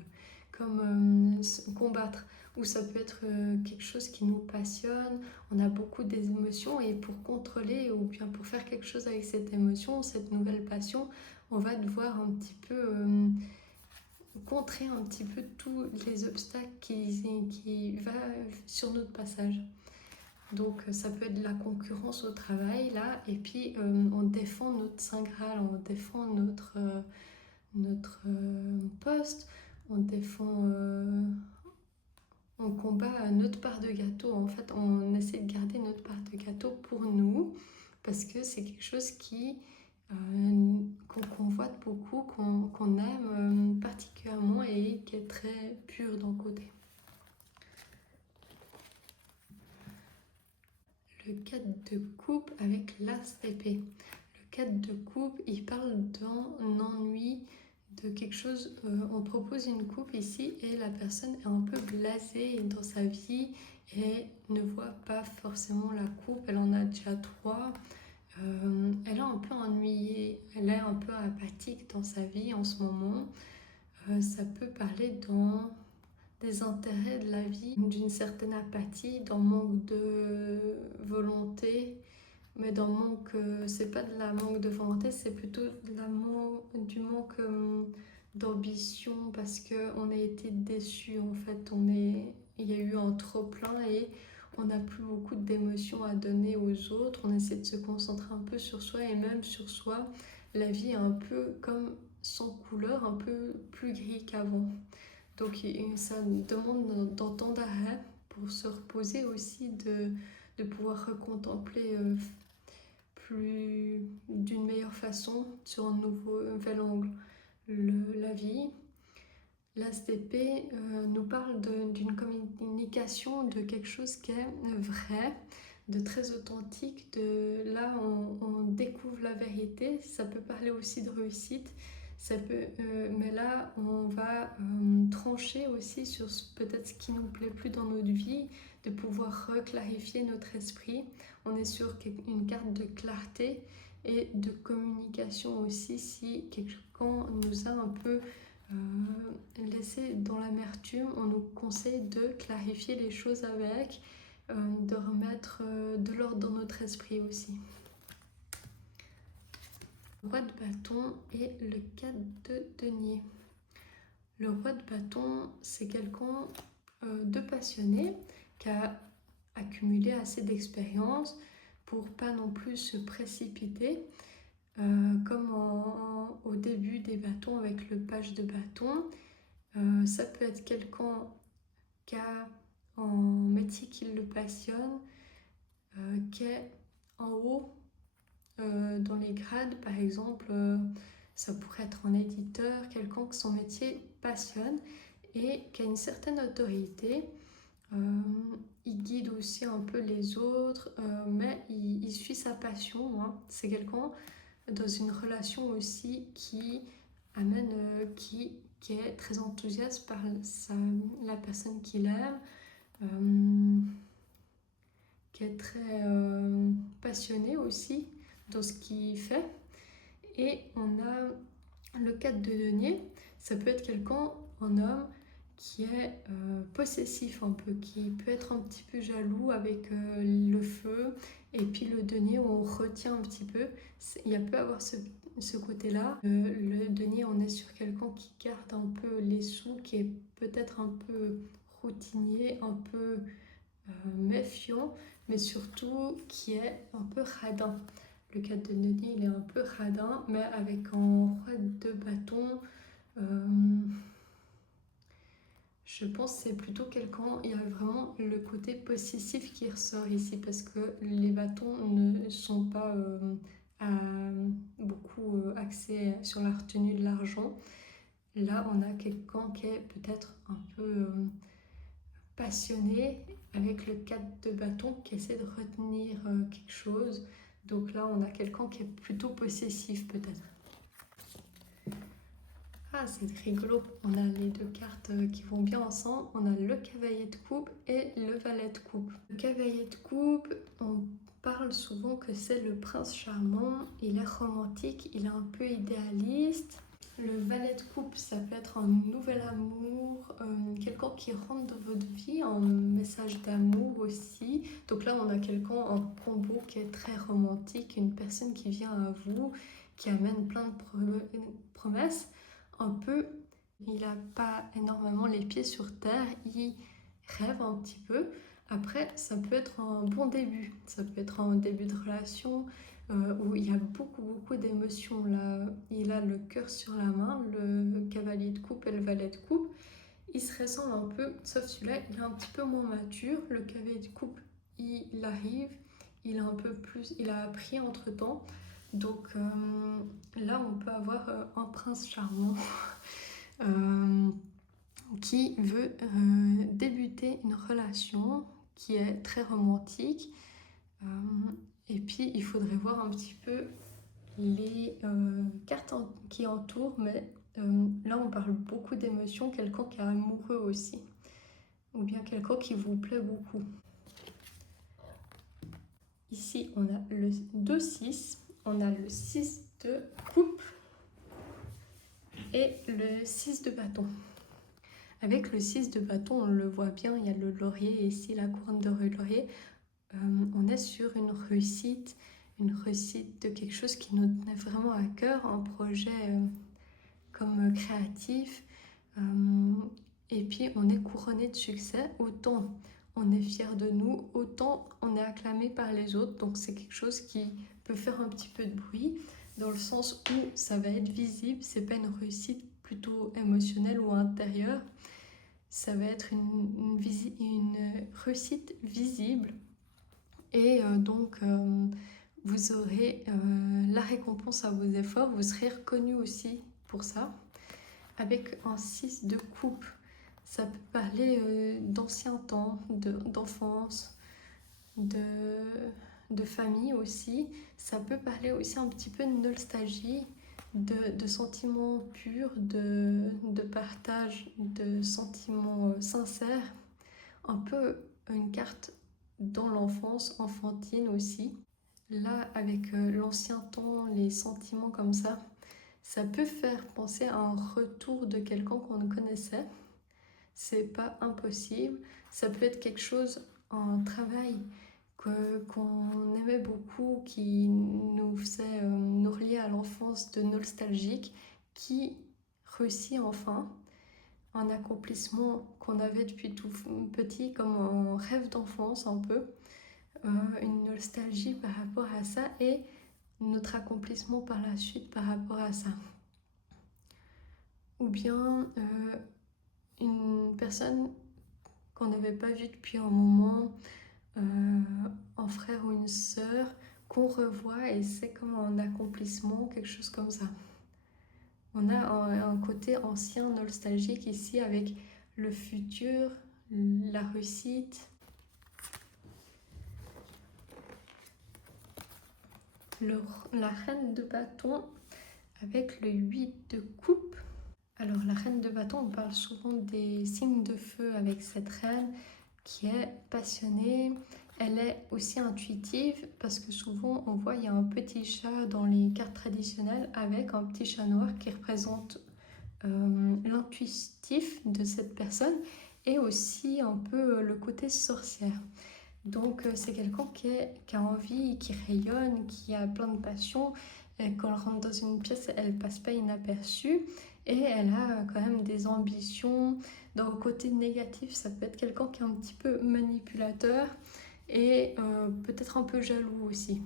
comme combattre, ou ça peut être quelque chose qui nous passionne, on a beaucoup d'émotions et pour contrôler ou bien pour faire quelque chose avec cette émotion, cette nouvelle passion, on va devoir un petit peu contrer un petit peu tous les obstacles qui va sur notre passage. Donc ça peut être de la concurrence au travail là, et puis on défend notre Saint Graal, on défend notre poste, on défend, on combat notre part de gâteau. En fait, on essaie de garder notre part de gâteau pour nous parce que c'est quelque chose qu'on convoite beaucoup, qu'on aime particulièrement et qui est très pur d'un côté. Le 4 de coupe avec l'as d'épée. Le 4 de coupe, il parle d'un ennui, de quelque chose. On propose une coupe ici et la personne est un peu blasée dans sa vie et ne voit pas forcément la coupe. Elle en a déjà 3. Elle est un peu ennuyée, elle est un peu apathique dans sa vie en ce moment. Ça peut parler dans des intérêts de la vie, d'une certaine apathie, d'un manque de volonté, mais dans le manque, c'est pas de la manque de volonté, c'est plutôt du manque d'ambition parce qu'on a été déçus en fait. Il y a eu un trop plein et on n'a plus beaucoup d'émotions à donner aux autres. On essaie de se concentrer un peu sur soi et même sur soi. La vie est un peu comme sans couleur, un peu plus gris qu'avant. Donc ça demande d'un temps d'arrêt pour se reposer aussi, de pouvoir recontempler plus d'une meilleure façon sur un nouvel angle la vie. L'ASDP nous parle d'une communication, de quelque chose qui est vrai, de très authentique. Là, on découvre la vérité. Ça peut parler aussi de réussite. Mais là, on va trancher aussi sur peut-être ce qui ne nous plaît plus dans notre vie, de pouvoir reclarifier notre esprit. On est sur une carte de clarté et de communication aussi si quelqu'un nous a un peu laissé dans l'amertume. On nous conseille de clarifier les choses avec, de remettre de l'ordre dans notre esprit aussi. Le roi de bâton et le 4 de denier. Le roi de bâton, c'est quelqu'un de passionné qui a accumulé assez d'expérience pour pas non plus se précipiter, comme au début des bâtons avec le page de bâton. Ça peut être quelqu'un qui a un métier qui le passionne, qui est en haut dans les grades, par exemple. Ça pourrait être un éditeur, quelqu'un que son métier passionne et qui a une certaine autorité. Il guide aussi un peu les autres, mais il suit sa passion. Hein. C'est quelqu'un dans une relation aussi qui amène, qui est très enthousiaste par la personne qu'il aime, qui est très passionné aussi dans ce qu'il fait. Et on a le 4 de denier, ça peut être quelqu'un, un homme, qui est possessif un peu, qui peut être un petit peu jaloux avec le feu, et puis le denier où on retient un petit peu. Il y a peut avoir ce côté-là. Le denier, on est sur quelqu'un qui garde un peu les sous, qui est peut-être un peu routinier, un peu méfiant, mais surtout qui est un peu radin. Le 4 de denier, il est un peu radin, mais avec un roi de bâton, je pense que c'est plutôt quelqu'un, il y a vraiment le côté possessif qui ressort ici, parce que les bâtons ne sont pas beaucoup axés sur la retenue de l'argent. Là, on a quelqu'un qui est peut-être un peu passionné, avec le 4 de bâton qui essaie de retenir quelque chose. Donc là, on a quelqu'un qui est plutôt possessif peut-être. Ah, c'est rigolo. On a les deux cartes qui vont bien ensemble. On a le cavalier de coupe et le valet de coupe. Le cavalier de coupe, on parle souvent que c'est le prince charmant. Il est romantique, il est un peu idéaliste. Le valet de coupe, ça peut être un nouvel amour, quelqu'un qui rentre dans votre vie, un message d'amour aussi. Donc là, on a quelqu'un en combo qui est très romantique, une personne qui vient à vous, qui amène plein de promesses. Un peu, il n'a pas énormément les pieds sur terre, il rêve un petit peu. Après, ça peut être un bon début, ça peut être un début de relation, où il y a beaucoup d'émotions. Là, il a le cœur sur la main, le cavalier de coupe et le valet de coupe. Ils se ressemblent un peu, sauf celui-là, il est un petit peu moins mature. Le cavalier de coupe, il arrive, il a appris entre temps. Donc là, on peut avoir un prince charmant qui veut débuter une relation qui est très romantique. Et puis, il faudrait voir un petit peu les cartes qui entourent, mais là, on parle beaucoup d'émotions, quelqu'un qui est amoureux aussi, ou bien quelqu'un qui vous plaît beaucoup. Ici, on a le 2-6, on a le 6 de coupe et le 6 de bâton. Avec le 6 de bâton, on le voit bien, il y a le laurier, et ici la couronne de laurier. On est sur une réussite, une réussite de quelque chose qui nous tenait vraiment à cœur, un projet comme créatif. Et puis on est couronné de succès, autant on est fier de nous, autant on est acclamé par les autres. Donc c'est quelque chose qui peut faire un petit peu de bruit, dans le sens où ça va être visible, c'est pas une réussite plutôt émotionnelle ou intérieure, ça va être une réussite visible. Et donc vous aurez la récompense à vos efforts, vous serez reconnu aussi pour ça. Avec un 6 de coupe, ça peut parler d'anciens temps, d'enfance, de famille aussi. Ça peut parler aussi un petit peu de nostalgie, de sentiments purs, de partage, de sentiments sincères. Un peu une carte dans l'enfance enfantine aussi. Là, avec l'ancien temps, les sentiments comme ça peut faire penser à un retour de quelqu'un qu'on connaissait. C'est pas impossible. Ça peut être quelque chose, un travail qu'on aimait beaucoup, qui nous faisait nous relier à l'enfance de nostalgique, qui réussit enfin. Un accomplissement qu'on avait depuis tout petit, comme un rêve d'enfance un peu. Une nostalgie par rapport à ça et notre accomplissement par la suite par rapport à ça. Ou bien une personne qu'on n'avait pas vue depuis un moment, un frère ou une sœur qu'on revoit et c'est comme un accomplissement, quelque chose comme ça. On a un côté ancien nostalgique ici avec le futur, la réussite. La reine de bâton avec le 8 de coupe. Alors la reine de bâton, on parle souvent des signes de feu avec cette reine qui est passionnée. Elle est aussi intuitive parce que souvent on voit il y a un petit chat dans les cartes traditionnelles avec un petit chat noir qui représente l'intuitif de cette personne et aussi un peu le côté sorcière. Donc c'est quelqu'un qui a envie, qui rayonne, qui a plein de passion. Et quand elle rentre dans une pièce, elle passe pas inaperçue. Et elle a quand même des ambitions. Dans le côté négatif, ça peut être quelqu'un qui est un petit peu manipulateur et peut-être un peu jaloux aussi.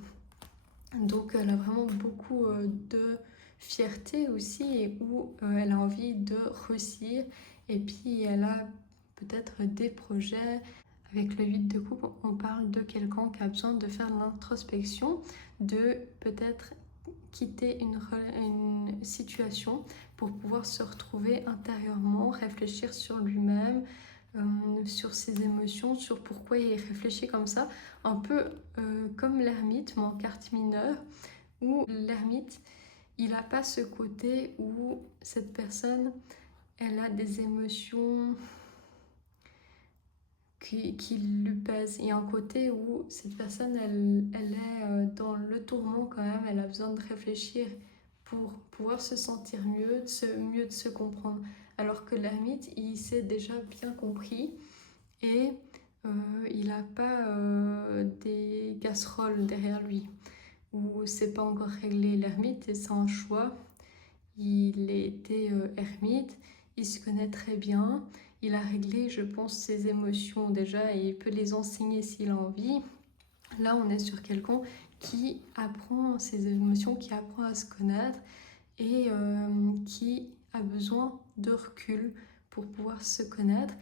Donc elle a vraiment beaucoup de fierté aussi et où elle a envie de réussir. Et puis elle a peut-être des projets. Avec le 8 de coupe, on parle de quelqu'un qui a besoin de faire l'introspection, de peut-être quitter une situation pour pouvoir se retrouver intérieurement, réfléchir sur lui-même, sur ses émotions, sur pourquoi il réfléchit comme ça. Un peu comme l'ermite, mais en carte mineure, où l'ermite, il n'a pas ce côté où cette personne, elle a des émotions qui lui pèse. Il y a un côté où cette personne, elle est dans le tourment quand même, elle a besoin de réfléchir pour pouvoir se sentir mieux, mieux de se comprendre. Alors que l'ermite, il s'est déjà bien compris et il n'a pas des casseroles derrière lui, ou c'est pas encore réglé. L'ermite, c'est un choix. Il était ermite, il se connaît très bien, il a réglé, je pense, ses émotions déjà et il peut les enseigner s'il a envie. Là, on est sur quelqu'un qui apprend ses émotions, qui apprend à se connaître et qui a besoin de recul pour pouvoir se connaître.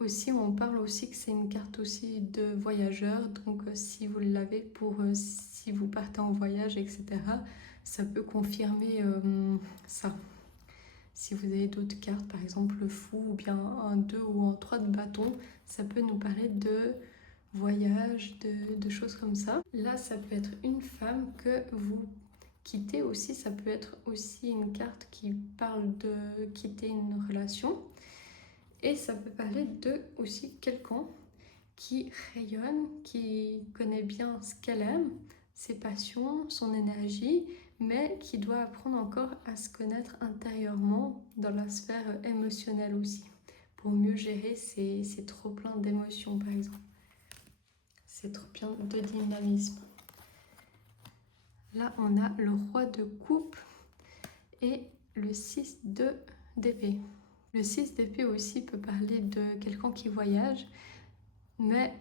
Aussi, on parle aussi que c'est une carte aussi de voyageur, donc si vous l'avez pour si vous partez en voyage, etc., ça peut confirmer ça. Si vous avez d'autres cartes, par exemple le fou ou bien un 2 ou un 3 de bâton, ça peut nous parler de voyage, de choses comme ça. Là, ça peut être une femme que vous quittez aussi, ça peut être aussi une carte qui parle de quitter une relation. Et ça peut parler de aussi quelqu'un qui rayonne, qui connaît bien ce qu'elle aime, ses passions, son énergie, mais qui doit apprendre encore à se connaître intérieurement dans la sphère émotionnelle aussi, pour mieux gérer ces trop plein d'émotions par exemple. C'est trop plein de dynamisme. Là, on a le roi de coupe et le 6 d'épée. Le 6 d'épée aussi peut parler de quelqu'un qui voyage, mais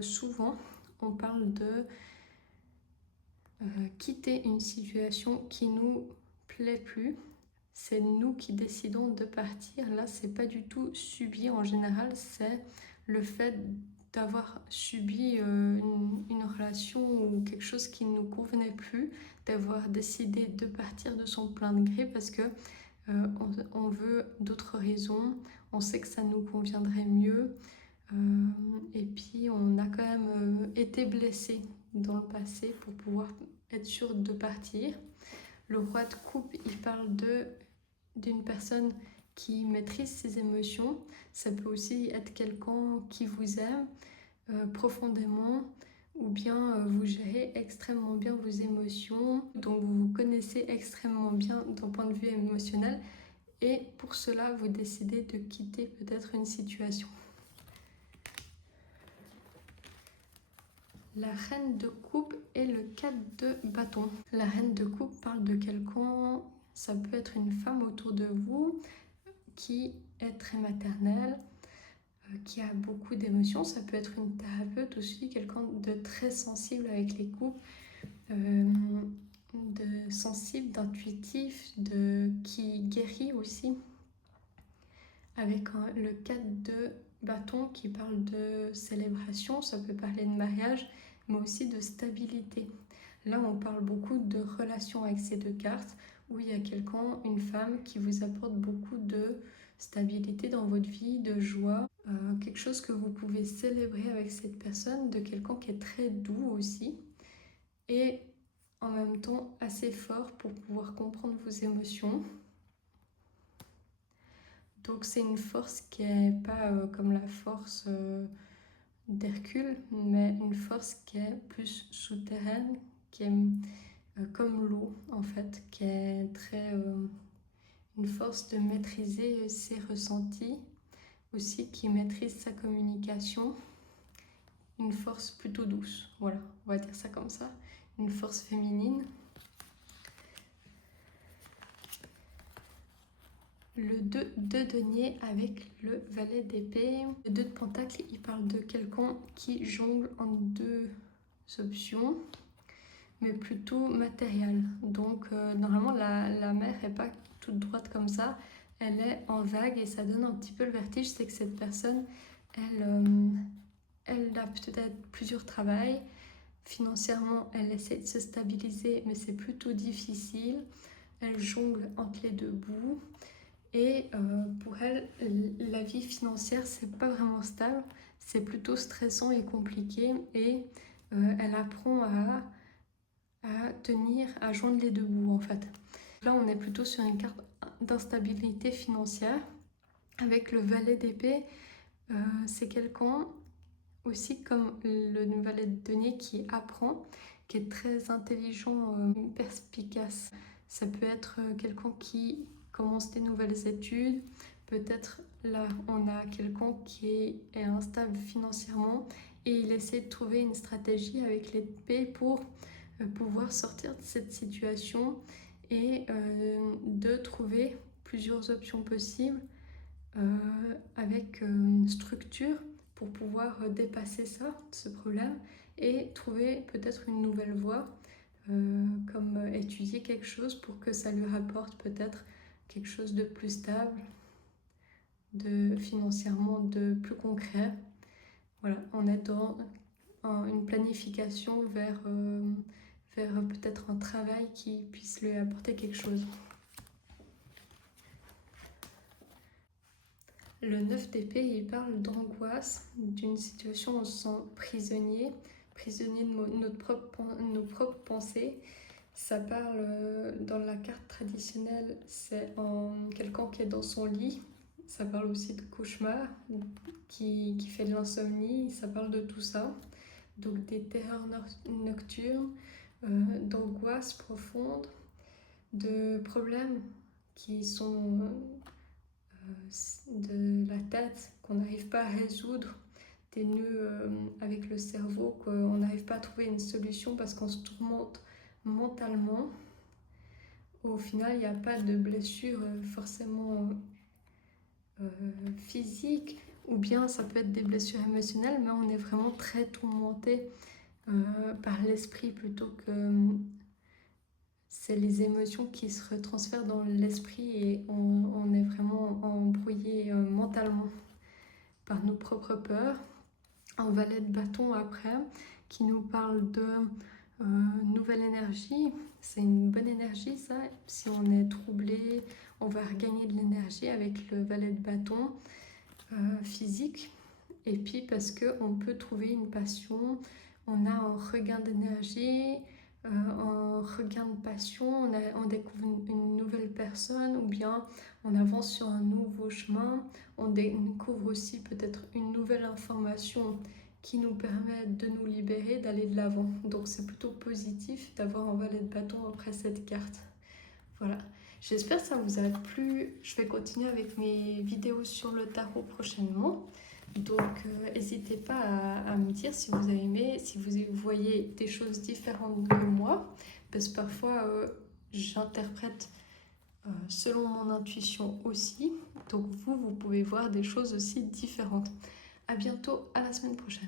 souvent, on parle de quitter une situation qui nous plaît plus. C'est nous qui décidons de partir. Là, c'est pas du tout subi en général, c'est le fait d'avoir subi une relation ou quelque chose qui ne nous convenait plus, d'avoir décidé de partir de son plein de gré parce que on veut d'autres raisons, on sait que ça nous conviendrait mieux, et puis on a quand même été blessé dans le passé pour pouvoir être sûr de partir. Le roi de coupe, il parle d'une personne qui maîtrise ses émotions. Ça peut aussi être quelqu'un qui vous aime profondément, ou bien vous gérez extrêmement bien vos émotions, donc vous vous connaissez extrêmement bien d'un point de vue émotionnel, et pour cela vous décidez de quitter peut-être une situation. La reine de coupe et le 4 de bâton. La reine de coupe parle de quelqu'un, ça peut être une femme autour de vous qui est très maternelle, qui a beaucoup d'émotions. Ça peut être une thérapeute aussi, quelqu'un de très sensible avec les couples, de sensible, d'intuitif, qui guérit aussi. Avec le 4 de bâton qui parle de célébration, ça peut parler de mariage, mais aussi de stabilité. Là, on parle beaucoup de relations avec ces deux cartes, où il y a quelqu'un, une femme, qui vous apporte beaucoup de stabilité dans votre vie, de joie, quelque chose que vous pouvez célébrer avec cette personne, de quelqu'un qui est très doux aussi, et en même temps assez fort pour pouvoir comprendre vos émotions. Donc c'est une force qui n'est pas comme la force d'Hercule, mais une force qui est plus souterraine, qui est comme l'eau en fait, qui est très une force de maîtriser ses ressentis, aussi qui maîtrise sa communication, une force plutôt douce, voilà, on va dire ça comme ça, une force féminine. Le 2 de denier avec le valet d'épée. Le 2 de pentacle, il parle de quelqu'un qui jongle en deux options, mais plutôt matériel. Donc normalement la mer n'est pas toute droite comme ça, elle est en vague et ça donne un petit peu le vertige. C'est que cette personne, elle a peut-être plusieurs travails. Financièrement, elle essaie de se stabiliser, mais c'est plutôt difficile. Elle jongle entre les deux bouts. Et pour elle, la vie financière, c'est pas vraiment stable, c'est plutôt stressant et compliqué. Et elle apprend à tenir, à joindre les deux bouts en fait. Là, on est plutôt sur une carte d'instabilité financière. Avec le valet d'épée, c'est quelqu'un aussi comme le valet de denier qui apprend, qui est très intelligent, perspicace. Ça peut être quelqu'un qui commence des nouvelles études. Peut-être là, on a quelqu'un qui est instable financièrement et il essaie de trouver une stratégie avec l'épée pour pouvoir sortir de cette situation et de trouver plusieurs options possibles avec une structure pour pouvoir dépasser ça, ce problème, et trouver peut-être une nouvelle voie, comme étudier quelque chose pour que ça lui rapporte peut-être quelque chose de plus stable, financièrement de plus concret. Voilà, on est dans une planification vers peut-être un travail qui puisse lui apporter quelque chose. Le 9 d'épée, il parle d'angoisse, d'une situation où on se sent prisonnier de nos propres pensées. Ça parle, dans la carte traditionnelle, c'est quelqu'un qui est dans son lit. Ça parle aussi de cauchemar, qui fait de l'insomnie, ça parle de tout ça. Donc des terreurs nocturnes, d'angoisse profonde, de problèmes qui sont de la tête qu'on n'arrive pas à résoudre, des nœuds avec le cerveau qu'on n'arrive pas à trouver une solution parce qu'on se tourmente mentalement. Au final, il n'y a pas de blessure forcément physique, ou bien ça peut être des blessures émotionnelles, mais on est vraiment très tourmenté par l'esprit plutôt que c'est les émotions qui se retransfèrent dans l'esprit et on est vraiment embrouillé mentalement par nos propres peurs. Un valet de bâton après qui nous parle de nouvelle énergie. C'est une bonne énergie ça. Si on est troublé, on va regagner de l'énergie avec le valet de bâton physique. Et puis parce qu'on peut trouver une passion, on a un regain d'énergie, un regain de passion, on découvre une nouvelle personne ou bien on avance sur un nouveau chemin, on découvre aussi peut-être une nouvelle information qui nous permet de nous libérer, d'aller de l'avant. Donc c'est plutôt positif d'avoir un valet de bâton après cette carte. Voilà, j'espère que ça vous a plu. Je vais continuer avec mes vidéos sur le tarot prochainement. Donc n'hésitez pas à me dire si vous avez aimé, si vous voyez des choses différentes que moi, parce que parfois j'interprète selon mon intuition aussi. Donc vous pouvez voir des choses aussi différentes. À bientôt, à la semaine prochaine.